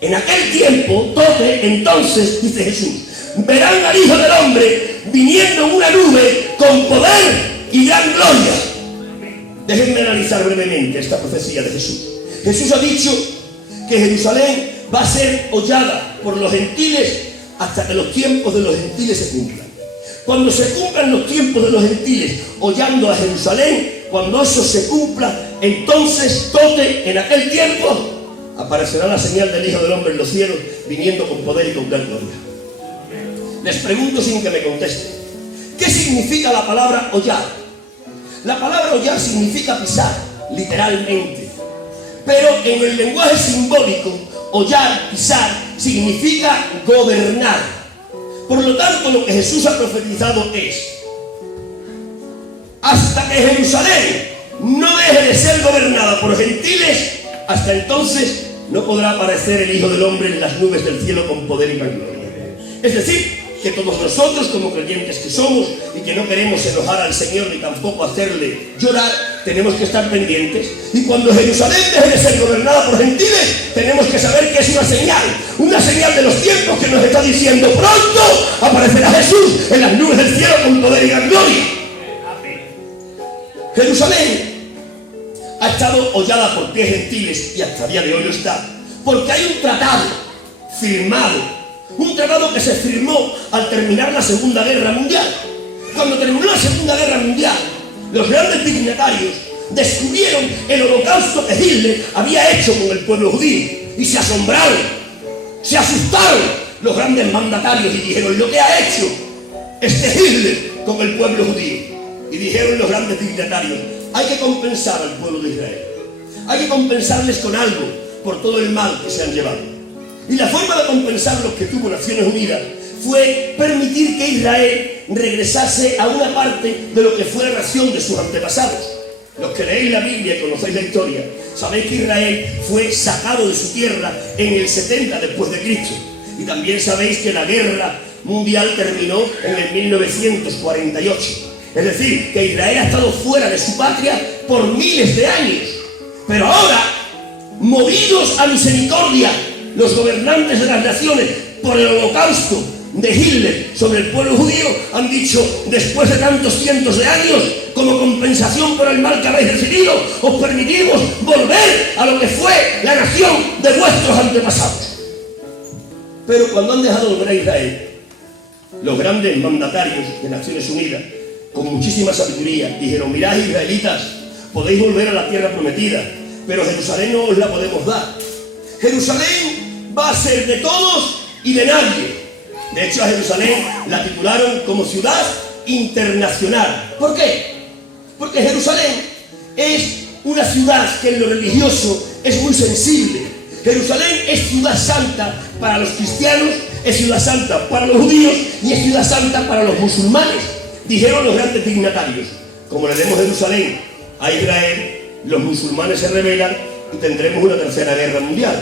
En aquel tiempo, tote, entonces, dice Jesús, verán al Hijo del Hombre viniendo en una nube con poder y gran gloria. Déjenme analizar brevemente esta profecía de Jesús. Jesús ha dicho que Jerusalén va a ser hollada por los gentiles hasta que los tiempos de los gentiles se cumplan. Cuando se cumplan los tiempos de los gentiles hollando a Jerusalén, cuando eso se cumpla, entonces tote, en aquel tiempo aparecerá la señal del Hijo del Hombre en los cielos, viniendo con poder y con gran gloria. Les pregunto sin que me contesten, ¿qué significa la palabra hollar? La palabra hollar significa pisar, literalmente. Pero en el lenguaje simbólico, hollar, pisar, significa gobernar. Por lo tanto, lo que Jesús ha profetizado es: hasta que Jerusalén no deje de ser gobernada por gentiles, hasta entonces no podrá aparecer el Hijo del Hombre en las nubes del cielo con poder y gran gloria. Es decir, que todos nosotros, como creyentes que somos y que no queremos enojar al Señor ni tampoco hacerle llorar, tenemos que estar pendientes. Y cuando Jerusalén deje de ser gobernada por gentiles, tenemos que saber que es una señal de los tiempos que nos está diciendo: pronto aparecerá Jesús en las nubes del cielo con poder y gran gloria. Jerusalén ha estado hollada por pies gentiles y hasta el día de hoy lo está, porque hay un tratado firmado, un tratado que se firmó al terminar la Segunda Guerra Mundial. Cuando terminó la Segunda Guerra Mundial, los grandes dignatarios descubrieron el holocausto que Hitler había hecho con el pueblo judío y se asombraron, se asustaron los grandes mandatarios y dijeron: lo que ha hecho este Hitler con el pueblo judío. Y dijeron los grandes dignatarios: hay que compensar al pueblo de Israel, hay que compensarles con algo por todo el mal que se han llevado. Y la forma de compensarlos que tuvo Naciones Unidas fue permitir que Israel regresase a una parte de lo que fue la nación de sus antepasados. Los que leéis la Biblia y conocéis la historia, sabéis que Israel fue sacado de su tierra en el 70 después de Cristo. Y también sabéis que la guerra mundial terminó en el 1948. Es decir, que Israel ha estado fuera de su patria por miles de años. Pero ahora, movidos a misericordia, los gobernantes de las naciones, por el holocausto de Hitler sobre el pueblo judío, han dicho: después de tantos cientos de años, como compensación por el mal que habéis recibido, os permitimos volver a lo que fue la nación de vuestros antepasados. Pero cuando han dejado volver a Israel, los grandes mandatarios de Naciones Unidas, con muchísima sabiduría, dijeron: mirad, israelitas, podéis volver a la tierra prometida, pero Jerusalén no os la podemos dar. Jerusalén va a ser de todos y de nadie. De hecho, a Jerusalén la titularon como ciudad internacional. ¿Por qué? Porque Jerusalén es una ciudad que en lo religioso es muy sensible. Jerusalén es ciudad santa para los cristianos, es ciudad santa para los judíos y es ciudad santa para los musulmanes. Dijeron los grandes dignatarios: como le demos Jerusalén a Israel, los musulmanes se rebelan y tendremos una tercera guerra mundial.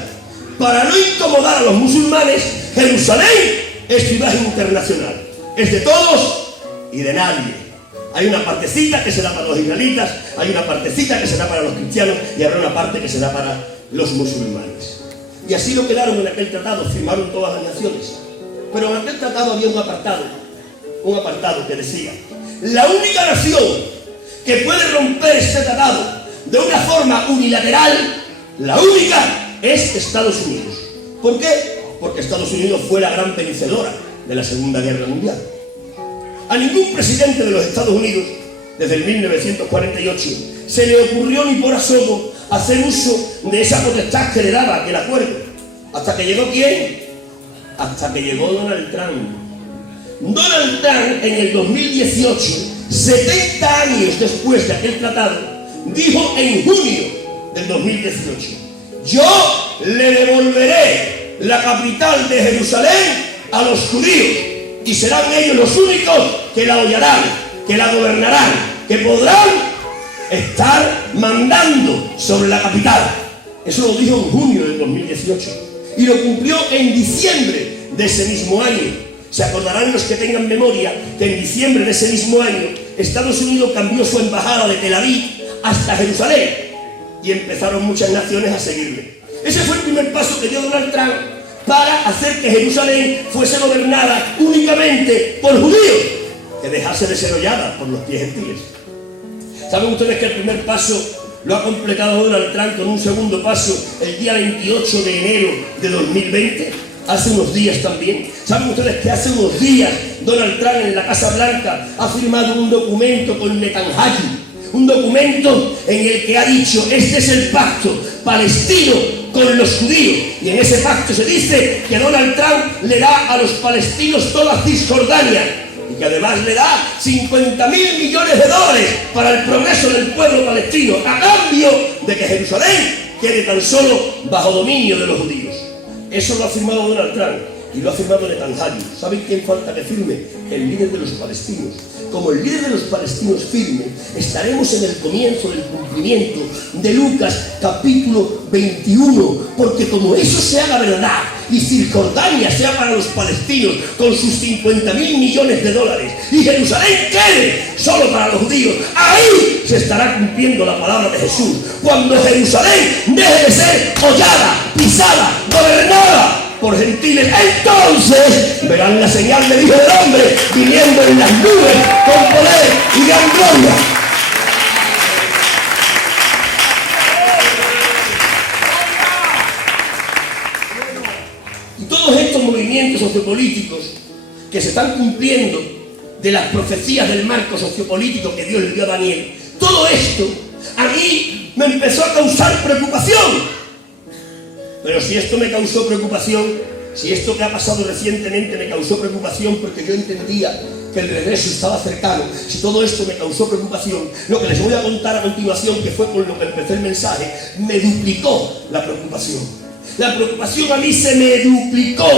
Para no incomodar a los musulmanes, Jerusalén es ciudad internacional, es de todos y de nadie. Hay una partecita que será para los israelitas, hay una partecita que será para los cristianos y habrá una parte que será para los musulmanes. Y así lo quedaron en aquel tratado, firmaron todas las naciones. Pero en aquel tratado había un apartado que decía: la única nación que puede romper este tratado de una forma unilateral, la única, es Estados Unidos. ¿Por qué? Porque Estados Unidos fue la gran vencedora de la Segunda Guerra Mundial. A ningún presidente de los Estados Unidos, desde el 1948, se le ocurrió ni por asomo hacer uso de esa potestad que le daba aquel acuerdo. ¿Hasta que llegó quién? Hasta que llegó Donald Trump. Donald Trump, en el 2018, 70 años después de aquel tratado, dijo en junio del 2018: yo le devolveré la capital de Jerusalén a los judíos y serán ellos los únicos que la hollarán, que la gobernarán, que podrán estar mandando sobre la capital. Eso lo dijo en junio del 2018 y lo cumplió en diciembre de ese mismo año. Se acordarán los que tengan memoria que en diciembre de ese mismo año Estados Unidos cambió su embajada de Tel Aviv hasta Jerusalén y empezaron muchas naciones a seguirle. Ese fue el primer paso que dio Donald Trump para hacer que Jerusalén fuese gobernada únicamente por judíos, que dejase de ser hollada por los pies gentiles. ¿Saben ustedes que el primer paso lo ha completado Donald Trump con un segundo paso el día 28 de enero de 2020? Hace unos días también. ¿Saben ustedes que hace unos días Donald Trump en la Casa Blanca ha firmado un documento con Netanyahu? Un documento en el que ha dicho: este es el pacto palestino con los judíos. Y en ese pacto se dice que Donald Trump le da a los palestinos toda Cisjordania y que además le da 50.000 millones de dólares para el progreso del pueblo palestino, a cambio de que Jerusalén quede tan solo bajo dominio de los judíos. Eso lo ha firmado Donald Trump y lo ha firmado Netanyahu. ¿Saben quién falta que firme? El líder de los palestinos. Como el líder de los palestinos firme, estaremos en el comienzo del cumplimiento de Lucas capítulo 21, porque como eso se haga verdad y Cisjordania sea para los palestinos con sus 50.000 millones de dólares y Jerusalén quede solo para los judíos, ahí se estará cumpliendo la palabra de Jesús, cuando Jerusalén deje de ser hollada, pisada, gobernada por gentiles. Entonces verán la señal del Hijo del Hombre viniendo en las nubes con poder y gran gloria. Y todos estos movimientos sociopolíticos que se están cumpliendo de las profecías del marco sociopolítico que Dios le dio a Daniel, todo esto a mí me empezó a causar preocupación. Pero si esto me causó preocupación, si esto que ha pasado recientemente me causó preocupación porque yo entendía que el regreso estaba cercano, si todo esto me causó preocupación, lo que les voy a contar a continuación, que fue con lo que empecé el mensaje, me duplicó la preocupación. La preocupación a mí se me duplicó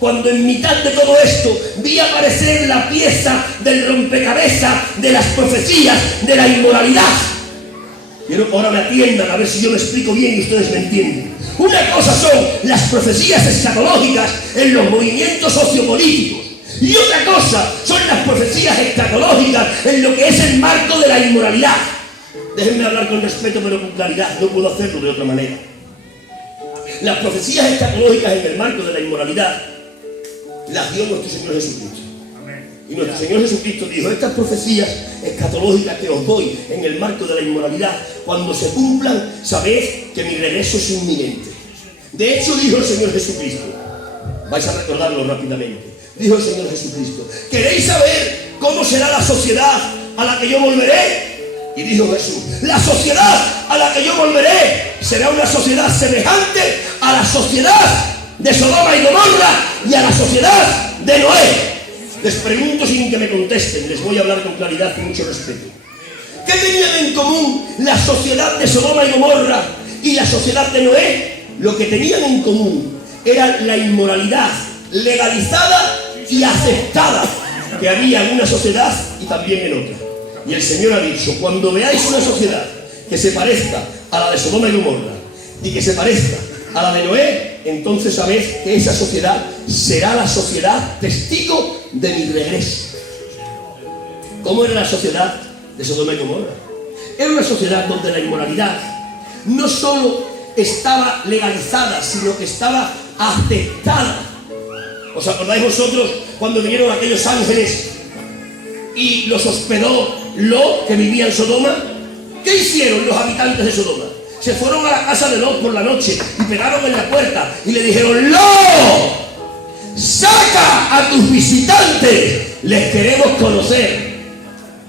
cuando en mitad de todo esto vi aparecer la pieza del rompecabezas de las profecías de la inmoralidad. Quiero que ahora me atiendan a ver si yo me explico bien y ustedes me entienden. Una cosa son las profecías escatológicas en los movimientos sociopolíticos y otra cosa son las profecías escatológicas en lo que es el marco de la inmoralidad. Déjenme hablar con respeto pero con claridad, no puedo hacerlo de otra manera. Las profecías escatológicas en el marco de la inmoralidad las dio nuestro Señor Jesucristo. Y nuestro Señor Jesucristo dijo: estas profecías escatológicas que os doy en el marco de la inmoralidad, cuando se cumplan, sabed que mi regreso es inminente. De hecho, dijo el Señor Jesucristo, vais a recordarlo rápidamente, dijo el Señor Jesucristo: ¿queréis saber cómo será la sociedad a la que yo volveré? Y dijo Jesús: la sociedad a la que yo volveré será una sociedad semejante a la sociedad de Sodoma y Gomorra y a la sociedad de Noé. Les pregunto sin que me contesten, les voy a hablar con claridad y mucho respeto. ¿Qué tenían en común la sociedad de Sodoma y Gomorra y la sociedad de Noé? Lo que tenían en común era la inmoralidad legalizada y aceptada que había en una sociedad y también en otra. Y el Señor ha dicho: cuando veáis una sociedad que se parezca a la de Sodoma y Gomorra y que se parezca a la de Noé, entonces sabéis que esa sociedad será la sociedad testigo de mi regreso. ¿Cómo era la sociedad de Sodoma y Gomorra? Era una sociedad donde la inmoralidad no solo estaba legalizada, sino que estaba aceptada. ¿Os acordáis vosotros cuando vinieron aquellos ángeles y los hospedó Lot, que vivía en Sodoma? ¿Qué hicieron los habitantes de Sodoma? Se fueron a la casa de Lot por la noche y pegaron en la puerta y le dijeron: ¡Lot! ¡Saca a tus visitantes! ¡Les queremos conocer!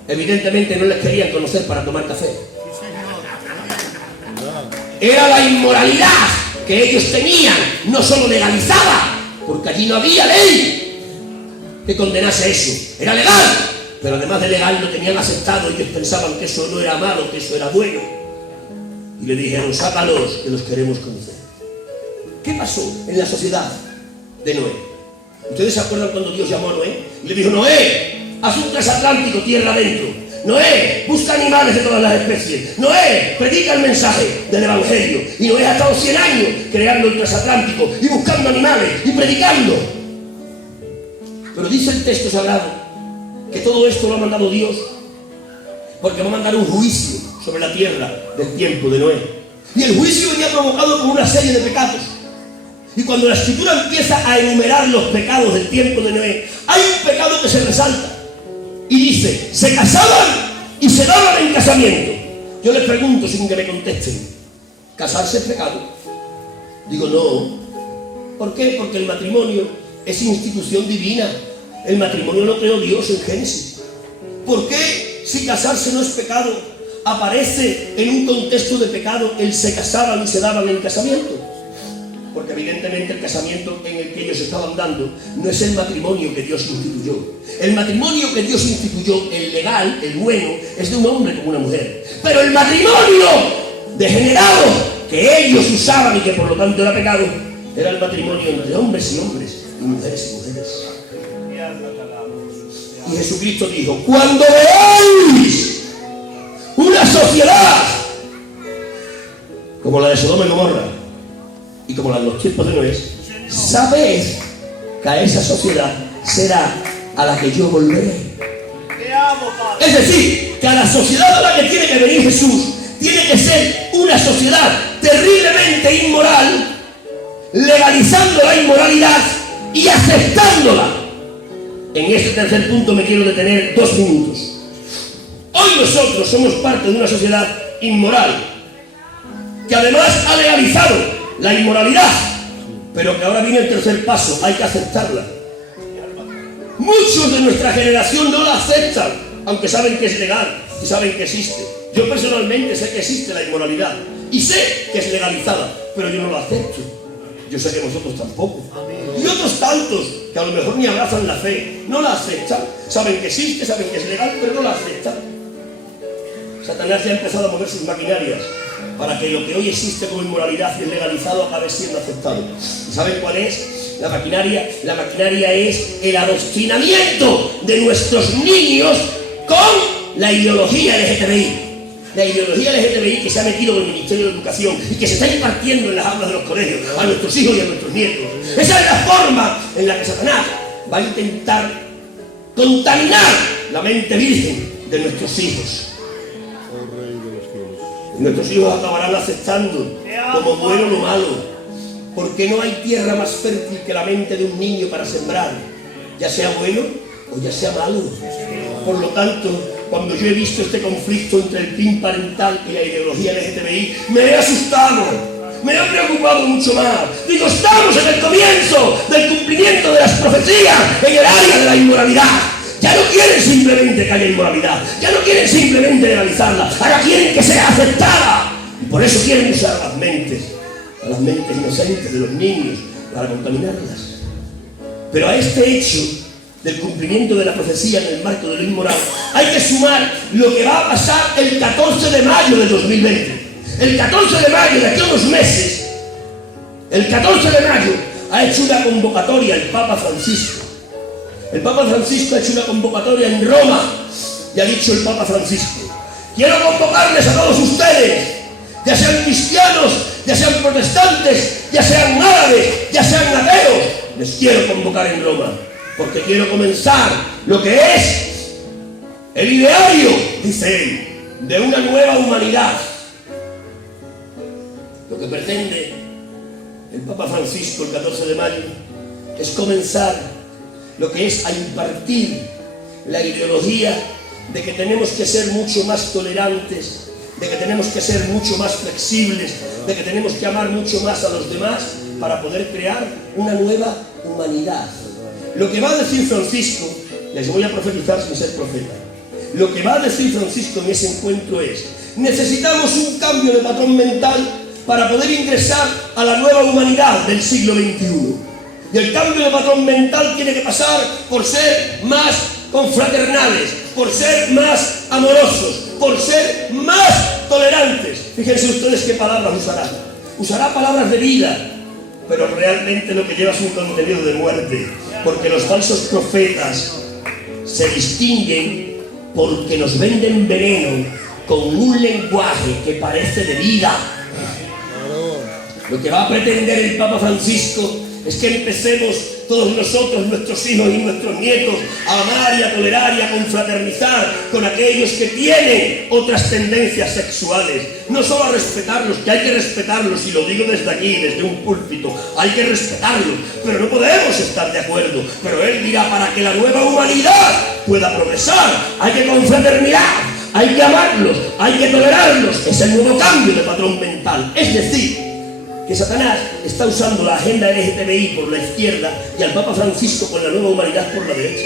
Evidentemente no les querían conocer para tomar café. Era la inmoralidad que ellos tenían, no solo legalizada, porque allí no había ley que condenase eso. Era legal, pero además de legal lo tenían aceptado. Ellos pensaban que eso no era malo, que eso era bueno. Y le dijeron: sácalos, que los queremos conocer. ¿Qué pasó en la sociedad de Noé? ¿Ustedes se acuerdan cuando Dios llamó a Noé? Y le dijo: Noé, haz un transatlántico tierra adentro. Noé, busca animales de todas las especies. Noé, predica el mensaje del Evangelio. Y Noé ha estado 100 años creando el transatlántico y buscando animales y predicando. Pero dice el texto sagrado que todo esto lo ha mandado Dios porque va a mandar un juicio sobre la tierra del tiempo de Noé. Y el juicio venía provocado por una serie de pecados. Y cuando la Escritura empieza a enumerar los pecados del tiempo de Noé, hay un pecado que se resalta y dice: se casaban y se daban en casamiento. Yo les pregunto sin que me contesten: ¿casarse es pecado? Digo, no. ¿Por qué? Porque el matrimonio es institución divina. El matrimonio lo creó Dios en Génesis. ¿Por qué, si casarse no es pecado, aparece en un contexto de pecado el se casaban y se daban en casamiento? Porque evidentemente el casamiento en el que ellos estaban dando no es el matrimonio que Dios instituyó. El matrimonio que Dios instituyó, el legal, el bueno, es de un hombre con una mujer. Pero el matrimonio degenerado que ellos usaban y que por lo tanto era pecado, era el matrimonio entre hombres y hombres y mujeres y mujeres. Y Jesucristo dijo: cuando veáis una sociedad como la de Sodoma y Gomorra y como la de los tiempos de Noé, sabed que a esa sociedad será a la que yo volveré. Es decir, que a la sociedad a la que tiene que venir Jesús tiene que ser una sociedad terriblemente inmoral, legalizando la inmoralidad y aceptándola. En este tercer punto me quiero detener 2 minutos. Hoy nosotros somos parte de una sociedad inmoral que además ha legalizado la inmoralidad, pero que ahora viene el tercer paso: hay que aceptarla. Muchos de nuestra generación no la aceptan, aunque saben que es legal y saben que existe. Yo personalmente sé que existe la inmoralidad y sé que es legalizada, pero yo no la acepto. Yo sé que vosotros tampoco. Y otros tantos que a lo mejor ni abrazan la fe, no la aceptan, saben que existe, saben que es legal, pero no la aceptan. Satanás ya ha empezado a mover sus maquinarias para que lo que hoy existe como inmoralidad y es legalizado acabe siendo aceptado. ¿Y saben cuál es la maquinaria? La maquinaria es el adoctrinamiento de nuestros niños con la ideología LGTBI. La ideología LGTBI que se ha metido en el Ministerio de Educación y que se está impartiendo en las aulas de los colegios a nuestros hijos y a nuestros nietos. Esa es la forma en la que Satanás va a intentar contaminar la mente virgen de nuestros hijos. Y nuestros hijos acabarán aceptando como bueno lo malo, porque no hay tierra más fértil que la mente de un niño para sembrar, ya sea bueno o ya sea malo. Por lo tanto, cuando yo he visto este conflicto entre el PIN parental y la ideología LGTBI, me he asustado, me he preocupado mucho más. Digo, estamos en el comienzo del cumplimiento de las profecías en el área de la inmoralidad. Ya no quieren simplemente que haya inmoralidad, ya no quieren simplemente legalizarla, ahora quieren que sea aceptada. Y por eso quieren usar a las mentes inocentes de los niños para contaminarlas. Pero a este hecho del cumplimiento de la profecía en el marco de lo inmoral, hay que sumar lo que va a pasar el 14 de mayo de 2020. El 14 de mayo, de aquí a unos meses, el 14 de mayo ha hecho una convocatoria el Papa Francisco. El Papa Francisco ha hecho una convocatoria en Roma y ha dicho el Papa Francisco: quiero convocarles a todos ustedes, ya sean cristianos, ya sean protestantes, ya sean árabes, ya sean ateos, les quiero convocar en Roma, porque quiero comenzar lo que es el ideario, dice él, de una nueva humanidad. Lo que pretende el Papa Francisco el 14 de mayo es comenzar lo que es a impartir la ideología de que tenemos que ser mucho más tolerantes, de que tenemos que ser mucho más flexibles, de que tenemos que amar mucho más a los demás para poder crear una nueva humanidad. Lo que va a decir Francisco, les voy a profetizar sin ser profeta, lo que va a decir Francisco en ese encuentro es: necesitamos un cambio de patrón mental para poder ingresar a la nueva humanidad del siglo XXI. Y el cambio de patrón mental tiene que pasar por ser más confraternales, por ser más amorosos, por ser más tolerantes. Fíjense ustedes qué palabras usará. Usará palabras de vida, pero realmente lo que lleva es un contenido de muerte, porque los falsos profetas se distinguen porque nos venden veneno con un lenguaje que parece de vida. Lo que va a pretender el Papa Francisco es que empecemos todos nosotros, nuestros hijos y nuestros nietos, a amar y a tolerar y a confraternizar con aquellos que tienen otras tendencias sexuales. No solo a respetarlos, que hay que respetarlos, y lo digo desde aquí, desde un púlpito, hay que respetarlos, pero no podemos estar de acuerdo. Pero él dirá, para que la nueva humanidad pueda progresar, hay que confraternizar, hay que amarlos, hay que tolerarlos. Es el nuevo cambio de patrón mental. Es decir, que Satanás está usando la agenda LGTBI por la izquierda y al Papa Francisco con la nueva humanidad por la derecha.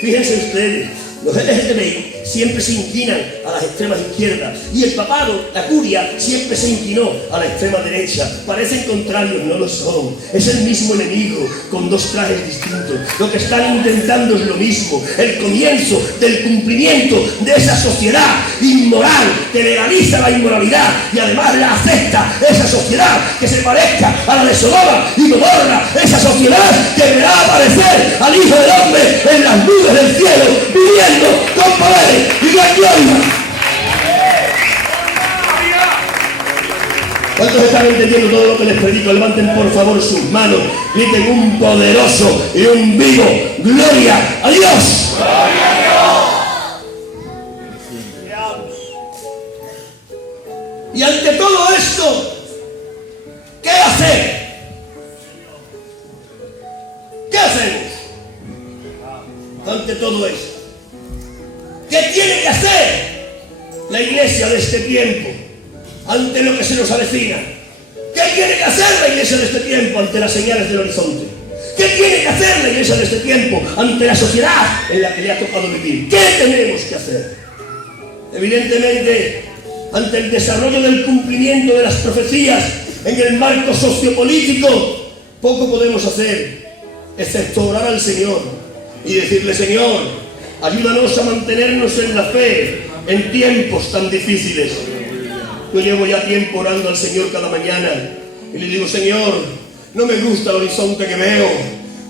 Fíjense ustedes, los LGTBI siempre se inclinan a las extremas izquierdas y el papado, la curia, siempre se inclinó a la extrema derecha. Parecen contrarios, no lo son. Es el mismo enemigo con dos trajes distintos. Lo que están intentando es lo mismo: el comienzo del cumplimiento de esa sociedad inmoral que legaliza la inmoralidad y además la acepta, esa sociedad que se parezca a la de Sodoma y Gomorra, esa sociedad que verá aparecer al Hijo del Hombre en las nubes del cielo, viviendo con poderes y gran gloria. ¿Cuántos están entendiendo todo lo que les predico? Levanten por favor sus manos, griten un poderoso y un vivo gloria a Dios. ¡Gloria a Dios! Y ante todo esto, ¿qué hacer? ¿Qué hacemos ante todo esto? ¿Qué tiene que hacer la iglesia de este tiempo ante lo que se nos avecina? ¿Qué tiene que hacer la iglesia de este tiempo ante las señales del horizonte? ¿Qué tiene que hacer la iglesia de este tiempo ante la sociedad en la que le ha tocado vivir? ¿Qué tenemos que hacer? Evidentemente, ante el desarrollo del cumplimiento de las profecías en el marco sociopolítico, poco podemos hacer, excepto orar al Señor y decirle: Señor, ayúdanos a mantenernos en la fe en tiempos tan difíciles. Yo llevo ya tiempo orando al Señor cada mañana y le digo: Señor, no me gusta el horizonte que veo.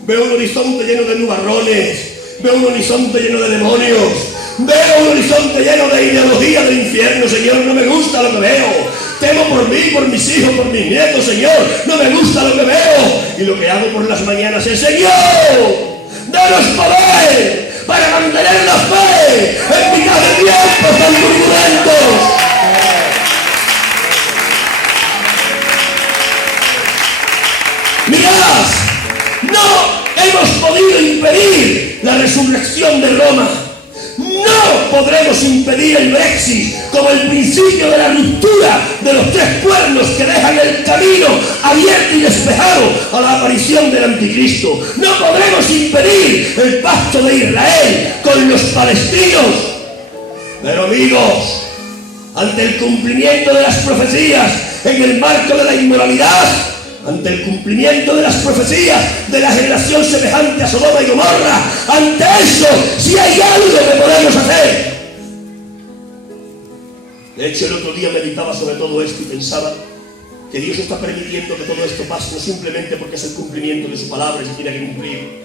Veo un horizonte lleno de nubarrones, veo un horizonte lleno de demonios, veo un horizonte lleno de ideología del infierno. Señor, no me gusta lo que veo. Temo por mí, por mis hijos, por mis nietos. Señor, no me gusta lo que veo. Y lo que hago por las mañanas es: Señor, danos poder para mantener la fe en mitad de tiempos tan turbulentos. Mirad, no hemos podido impedir la resurrección de Roma. No podremos impedir el Brexit como el principio de la ruptura de los tres cuernos que dejan el camino abierto y despejado a la aparición del anticristo. No podremos impedir el pacto de Israel con los palestinos. Pero amigos, ante el cumplimiento de las profecías en el marco de la inmoralidad, ante el cumplimiento de las profecías de la generación semejante a Sodoma y Gomorra, ante eso, si hay algo que podemos hacer. De hecho, el otro día meditaba sobre todo esto y pensaba que Dios está permitiendo que todo esto pase, no simplemente porque es el cumplimiento de su palabra y se tiene que cumplir,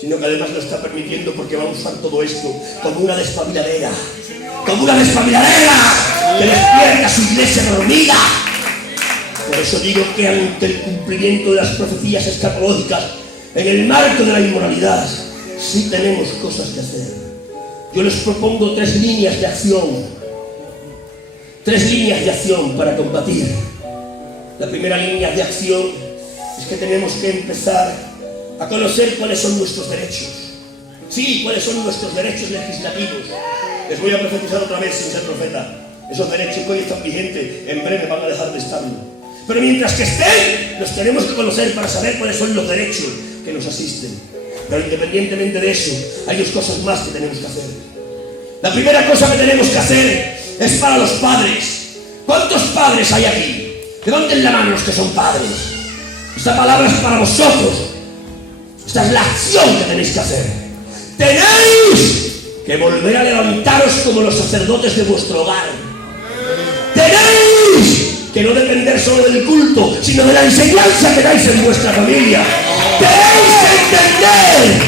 sino que además lo está permitiendo porque va a usar todo esto como una despabiladera, que despierta a su iglesia dormida. Por eso digo que ante el cumplimiento de las profecías escatológicas en el marco de la inmoralidad, sí tenemos cosas que hacer. yo les propongo 3 líneas de acción. 3 líneas de acción para combatir. La primera línea de acción es que tenemos que empezar a conocer cuáles son nuestros derechos. Sí, cuáles son nuestros derechos legislativos. Les voy a profetizar otra vez sin ser profeta. Esos derechos que hoy están vigentes, en breve van a dejar de estarlo. Pero mientras que estén, los tenemos que conocer para saber cuáles son los derechos que nos asisten. Pero independientemente de eso, hay 2 cosas más que tenemos que hacer. La primera cosa que tenemos que hacer es para los padres. ¿Cuántos padres hay aquí? Levanten la mano los que son padres. Esta palabra es para vosotros. Esta es la acción que tenéis que hacer. Tenéis que volver a levantaros como los sacerdotes de vuestro hogar. Tenéis que no depender solo del culto, sino de la enseñanza que dais en vuestra familia. Tenéis que entender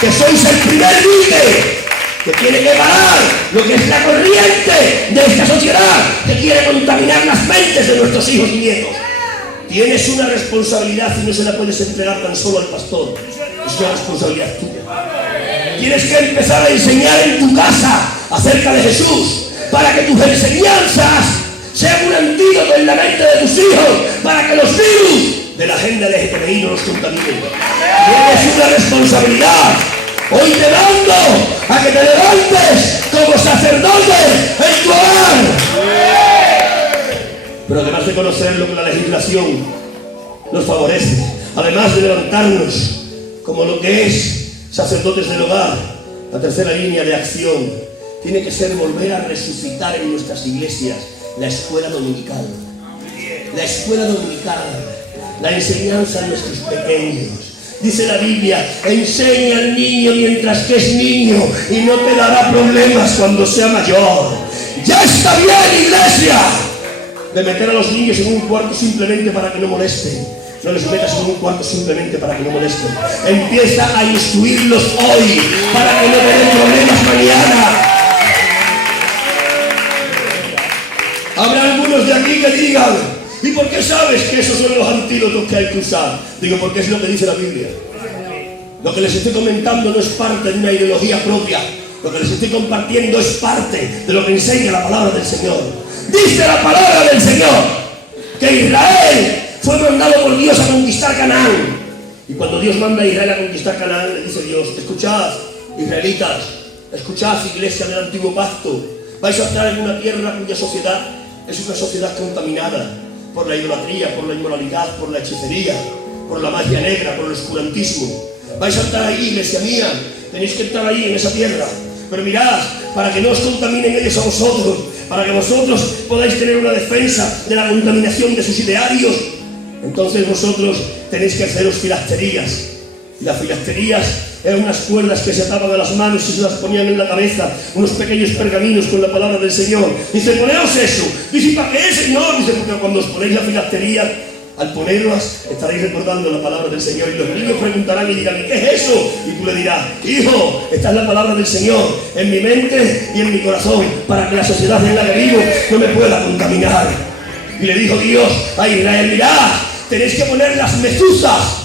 que sois el primer líder que tiene que parar lo que es la corriente de esta sociedad que quiere contaminar las mentes de nuestros hijos y nietos. Tienes una responsabilidad y no se la puedes entregar tan solo al pastor. Es una responsabilidad tuya. Tienes que empezar a enseñar en tu casa acerca de Jesús, para que tus enseñanzas sean un antídoto en la mente de tus hijos, para que los virus de la agenda LGTBI no los contaminen. Tienes una responsabilidad. Hoy te mando a que te levantes como sacerdote en tu hogar. Pero además de conocer lo que la legislación nos favorece, además de levantarnos como lo que es sacerdotes del hogar, la tercera línea de acción tiene que ser volver a resucitar en nuestras iglesias la escuela dominical. La escuela dominical, la enseñanza a nuestros pequeños. Dice la Biblia, enseña al niño mientras que es niño y no te dará problemas cuando sea mayor. Ya está bien, iglesia, de meter a los niños en un cuarto simplemente para que no molesten. No les metas en un cuarto simplemente para que no molesten. Empieza a instruirlos hoy para que no tengan problemas mañana. Habrá algunos de aquí que digan, ¿y por qué sabes que esos son los antídotos que hay que usar? Digo, porque es lo que dice la Biblia. Lo que les estoy comentando no es parte de una ideología propia. Lo que les estoy compartiendo es parte de lo que enseña la palabra del Señor. Dice la palabra del Señor que Israel fue mandado por Dios a conquistar Canaán. Y cuando Dios manda a Israel a conquistar Canaán, le dice Dios, escuchad, israelitas, escuchad, iglesia del antiguo pacto, vais a entrar en una tierra cuya sociedad es una sociedad contaminada por la idolatría, por la inmoralidad, por la hechicería, por la magia negra, por el oscurantismo. Vais a estar ahí, iglesia mía, tenéis que estar ahí en esa tierra. Pero mirad, para que no os contaminen ellos a vosotros, para que vosotros podáis tener una defensa de la contaminación de sus idearios, entonces vosotros tenéis que haceros filasterías. Y las filasterías eran unas cuerdas que se ataban a las manos y se las ponían en la cabeza, unos pequeños pergaminos con la palabra del Señor. Dice, poneos eso. Dice, ¿para qué, Señor? Dice, porque cuando os ponéis la filastería, al ponerlas, estaréis recordando la palabra del Señor. Y los niños preguntarán y dirán, ¿qué es eso? Y tú le dirás, hijo, esta es la palabra del Señor en mi mente y en mi corazón, para que la sociedad en la que vivo no me pueda contaminar. Y le dijo Dios a Israel, mirad, tenéis que poner las mezuzas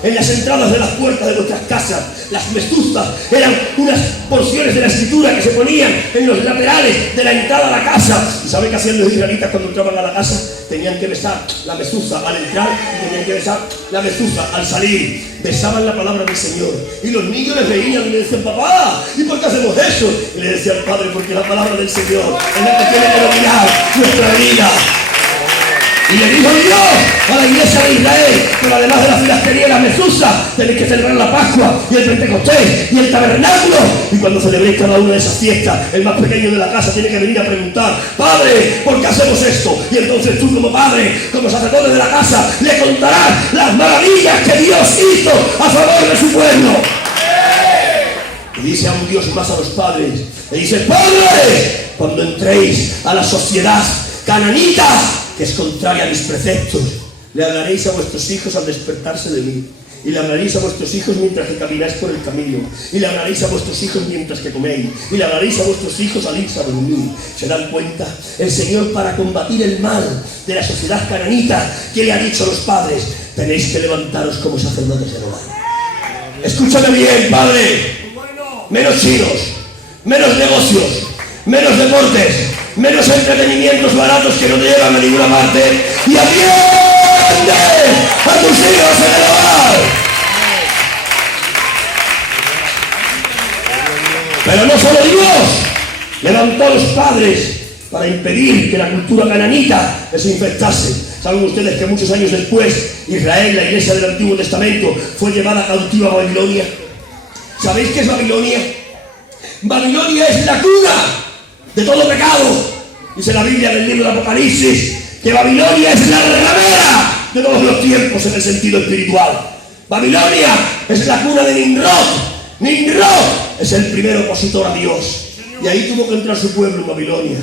en las entradas de las puertas de vuestras casas. Las mezuzas eran unas porciones de la escritura que se ponían en los laterales de la entrada a la casa. ¿Y saben qué hacían los israelitas cuando entraban a la casa? Tenían que besar la mezuza al entrar y tenían que besar la mezuza al salir. Besaban la palabra del Señor. Y los niños les veían y le decían, papá, ¿y por qué hacemos eso? Y le decía al padre, porque la palabra del Señor es la que tiene que dominar nuestra vida. Y le dijo Dios a la iglesia de Israel, pero además de la filastería y la mezuza, tenéis que celebrar la Pascua y el Pentecostés y el tabernáculo. Y cuando celebréis cada una de esas fiestas, el más pequeño de la casa tiene que venir a preguntar, Padre, ¿por qué hacemos esto? Y entonces tú como padre, como sacerdote de la casa, le contarás las maravillas que Dios hizo a favor de su pueblo. Y dice aún Dios más a los padres, le dice, padres, cuando entréis a la sociedad cananita, que es contraria a mis preceptos, le hablaréis a vuestros hijos al despertarse de mí, y le hablaréis a vuestros hijos mientras que camináis por el camino, y le hablaréis a vuestros hijos mientras que coméis, y le hablaréis a vuestros hijos al irse a dormir. ¿Se dan cuenta? El Señor, para combatir el mal de la sociedad cananita, ¿qué le ha dicho a los padres? Tenéis que levantaros como sacerdotes del hogar. Escúchame bien, padre. menos chinos, menos negocios, menos deportes, menos entretenimientos baratos que no te llevan a ninguna parte, y atiende a tus hijos en el hogar. Pero no solo Dios levantó a los padres para impedir que la cultura cananita les infectase. Saben ustedes que muchos años después Israel, la iglesia del Antiguo Testamento, fue llevada cautiva a Babilonia. ¿Sabéis qué es Babilonia? Babilonia es la cuna de todo pecado. Dice la Biblia en el libro de Apocalipsis que Babilonia es la ramera de todos los tiempos en el sentido espiritual. Babilonia es la cuna de Nimrod. Nimrod es el primer opositor a Dios. Y ahí tuvo que entrar su pueblo en Babilonia.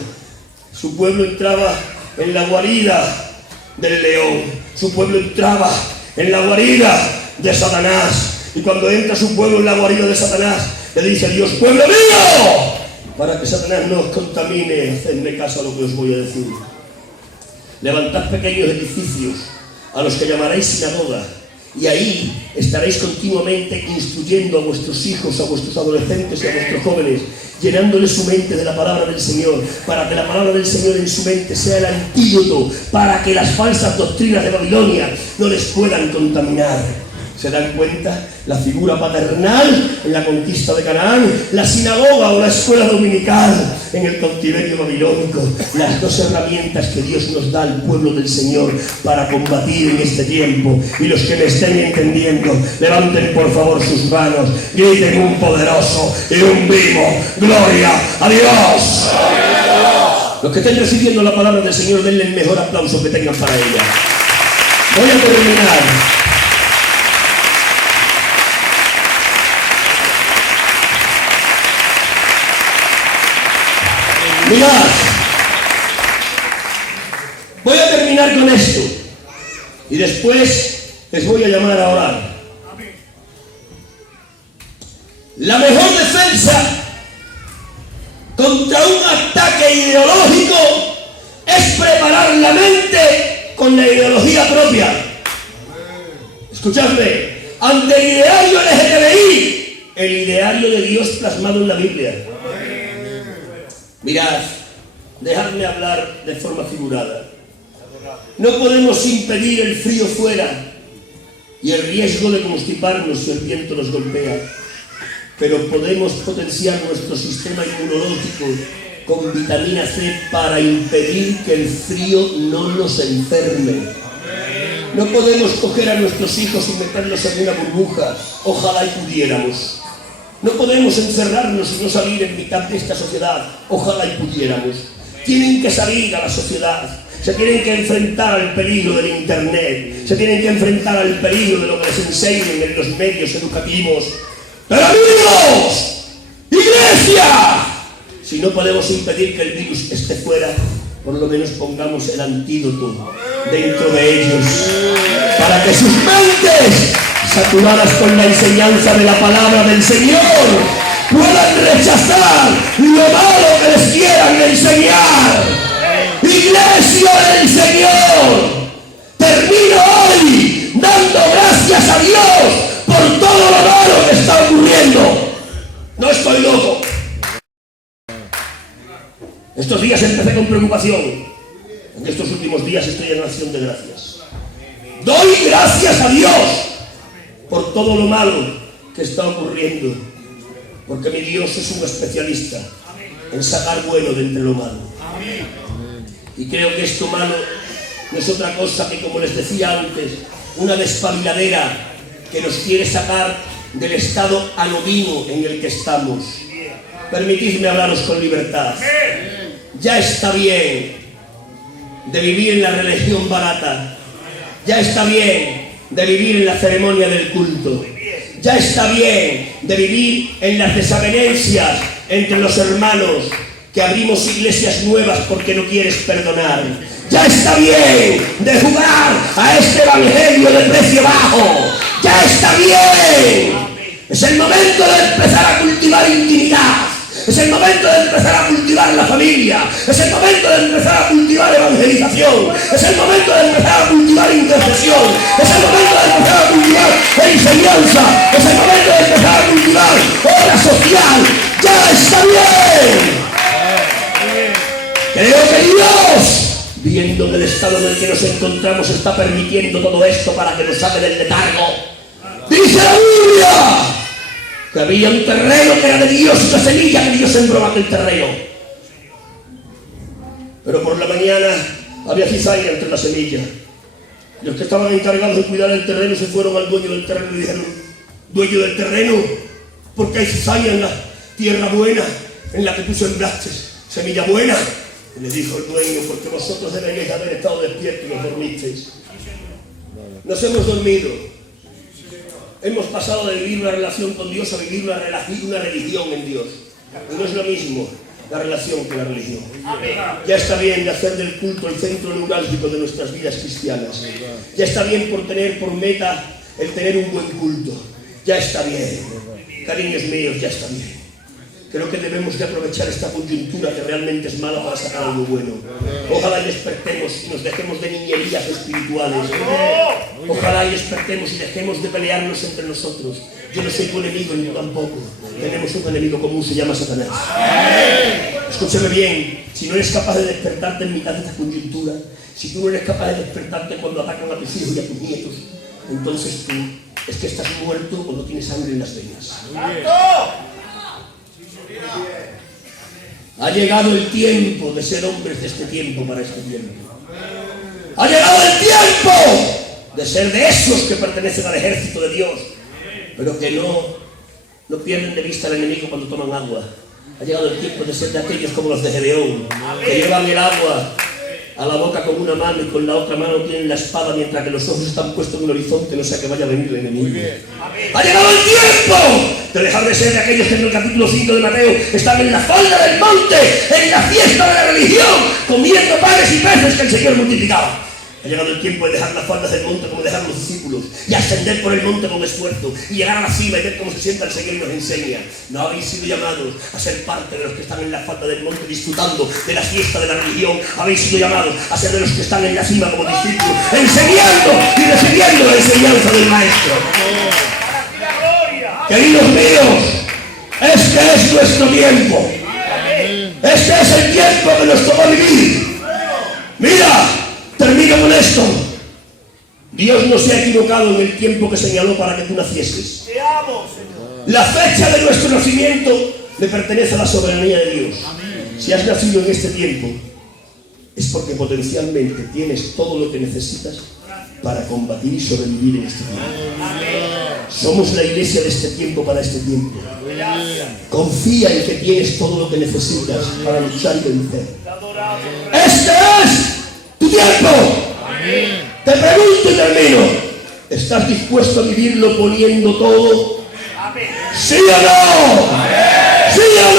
Su pueblo entraba en la guarida del león. Su pueblo entraba en la guarida de Satanás. Y cuando entra su pueblo en la guarida de Satanás, le dice a Dios: pueblo mío, para que Satanás no os contamine, hacedme caso a lo que os voy a decir. Levantad pequeños edificios a los que llamaréis sinagoga, y ahí estaréis continuamente instruyendo a vuestros hijos, a vuestros adolescentes y a vuestros jóvenes, llenándoles su mente de la palabra del Señor, para que la palabra del Señor en su mente sea el antídoto, para que las falsas doctrinas de Babilonia no les puedan contaminar. ¿Se dan cuenta? La figura paternal en la conquista de Canaán, la sinagoga o la escuela dominical en el cautiverio babilónico, las dos herramientas que Dios nos da al pueblo del Señor para combatir en este tiempo. Y los que me estén entendiendo, levanten por favor sus manos, griten un poderoso y un vivo ¡gloria a Dios! Los que estén recibiendo la palabra del Señor, denle el mejor aplauso que tengan para ella. Voy a terminar. Mirad, voy a terminar con esto y después les voy a llamar a orar. La mejor defensa contra un ataque ideológico es preparar la mente con la ideología propia. Escuchadme, ante el ideario LGTBI, el ideario de Dios plasmado en la Biblia. Mirad, dejadme hablar de forma figurada. No podemos impedir el frío fuera y el riesgo de constiparnos si el viento nos golpea, pero podemos potenciar nuestro sistema inmunológico con vitamina C para impedir que el frío no nos enferme. No podemos coger a nuestros hijos y meterlos en una burbuja, ojalá y pudiéramos. No podemos encerrarnos y no salir en mitad de esta sociedad, ojalá y pudiéramos. Tienen que salir a la sociedad, se tienen que enfrentar al peligro del internet, se tienen que enfrentar al peligro de lo que les enseñan en los medios educativos. ¡Pero amigos! ¡Iglesia! Si no podemos impedir que el virus esté fuera, por lo menos pongamos el antídoto dentro de ellos, para que sus mentes, saturadas con la enseñanza de la palabra del Señor, puedan rechazar lo malo que les quieran enseñar. Iglesia del Señor, termino hoy dando gracias a Dios por todo lo malo que está ocurriendo. No estoy loco. Estos días empecé con preocupación. En estos últimos días estoy en acción de gracias. Doy gracias a Dios por todo lo malo que está ocurriendo, porque mi Dios es un especialista en sacar bueno de entre lo malo. Y creo que esto malo no es otra cosa que, como les decía antes, una despabiladera que nos quiere sacar del estado anodino en el que estamos. Permitidme hablaros con libertad. Ya está bien de vivir en la religión barata. Ya está bien de vivir en la ceremonia del culto. Ya está bien de vivir en las desavenencias entre los hermanos, que abrimos iglesias nuevas porque no quieres perdonar. Ya está bien de jugar a este evangelio de precio bajo. Ya está bien. Es el momento de empezar a cultivar intimidad. Es el momento de empezar a cultivar la familia. Es el momento de empezar a cultivar evangelización. Es el momento de empezar a cultivar intercesión. Es el momento de empezar a cultivar enseñanza. Es el momento de empezar a cultivar obra social. ¡Ya está bien! Creo que Dios, viendo el estado en el que nos encontramos, está permitiendo todo esto para que nos saque del letargo. Dice la Biblia que había un terreno que era de Dios, una semilla que Dios sembró en aquel terreno. Pero por la mañana había cizaña entre la semilla. Los que estaban encargados de cuidar el terreno se fueron al dueño del terreno y dijeron: dueño del terreno, ¿por qué hay cizaña en la tierra buena en la que tú sembraste? Semilla buena. Y le dijo el dueño: porque vosotros deberíais haber estado despiertos y os dormisteis. Nos hemos dormido. Hemos pasado de vivir una relación con Dios a vivir una religión en Dios. Y no es lo mismo la relación que la religión. Ya está bien de hacer del culto el centro neurálgico de nuestras vidas cristianas. Ya está bien por tener por meta el tener un buen culto. Ya está bien. Cariños míos, ya está bien. Creo que debemos de aprovechar esta coyuntura que realmente es mala para sacar algo bueno. Ojalá y despertemos y nos dejemos de niñerías espirituales. Ojalá y despertemos y dejemos de pelearnos entre nosotros. Yo no soy tu enemigo ni tú tampoco. Tenemos un enemigo común, se llama Satanás. Escúchame bien, si no eres capaz de despertarte en mitad de esta coyuntura, si tú no eres capaz de despertarte cuando atacan a tus hijos y a tus nietos, entonces tú es que estás muerto o no tienes sangre en las venas. Ha llegado el tiempo de ser hombres de este tiempo para este tiempo. Ha llegado el tiempo de ser de esos que pertenecen al ejército de Dios, pero que no pierden de vista al enemigo cuando toman agua. Ha llegado el tiempo de ser de aquellos como los de Gedeón, que llevan el agua a la boca con una mano y con la otra mano tienen la espada mientras que los ojos están puestos en un horizonte, no sea que vaya a venir el enemigo. Ha llegado el tiempo de dejar de ser de aquellos que en el capítulo 5 de Mateo están en la falda del monte, en la fiesta de la religión, comiendo panes y peces que el Señor multiplicaba. Ha llegado el tiempo de dejar las faldas del monte como dejaron los discípulos y ascender por el monte con esfuerzo y llegar a la cima y ver cómo se sienta el Señor y nos enseña. No habéis sido llamados a ser parte de los que están en la falda del monte disfrutando de la fiesta de la religión. Habéis sido llamados a ser de los que están en la cima como discípulos, enseñando y recibiendo la enseñanza del Maestro. Queridos míos, este es nuestro tiempo. Este es el tiempo que nos tocó vivir. Mira, termino con esto. Dios no se ha equivocado en el tiempo que señaló para que tú nacieses. La fecha de nuestro nacimiento le pertenece a la soberanía de Dios. Si has nacido en este tiempo, es porque potencialmente tienes todo lo que necesitas para combatir y sobrevivir en este tiempo. Somos la iglesia de este tiempo para este tiempo. Confía en que tienes todo lo que necesitas para luchar y vencer. Este es tu tiempo. Te pregunto y termino: ¿estás dispuesto a vivirlo poniendo todo? ¿Sí o no? ¿Sí o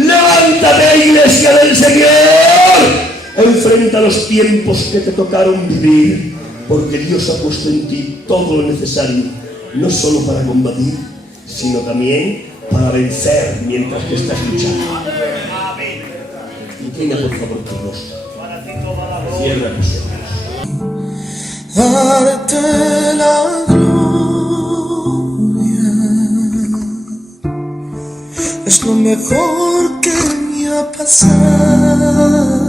no? Levántate, iglesia del Señor. Enfrenta los tiempos que te tocaron vivir, porque Dios ha puesto en ti todo lo necesario, no solo para combatir, sino también para vencer mientras que estás luchando. Inclina por favor tu rostro. Cierra los ojos. Darte la gloria es lo mejor que me ha pasado.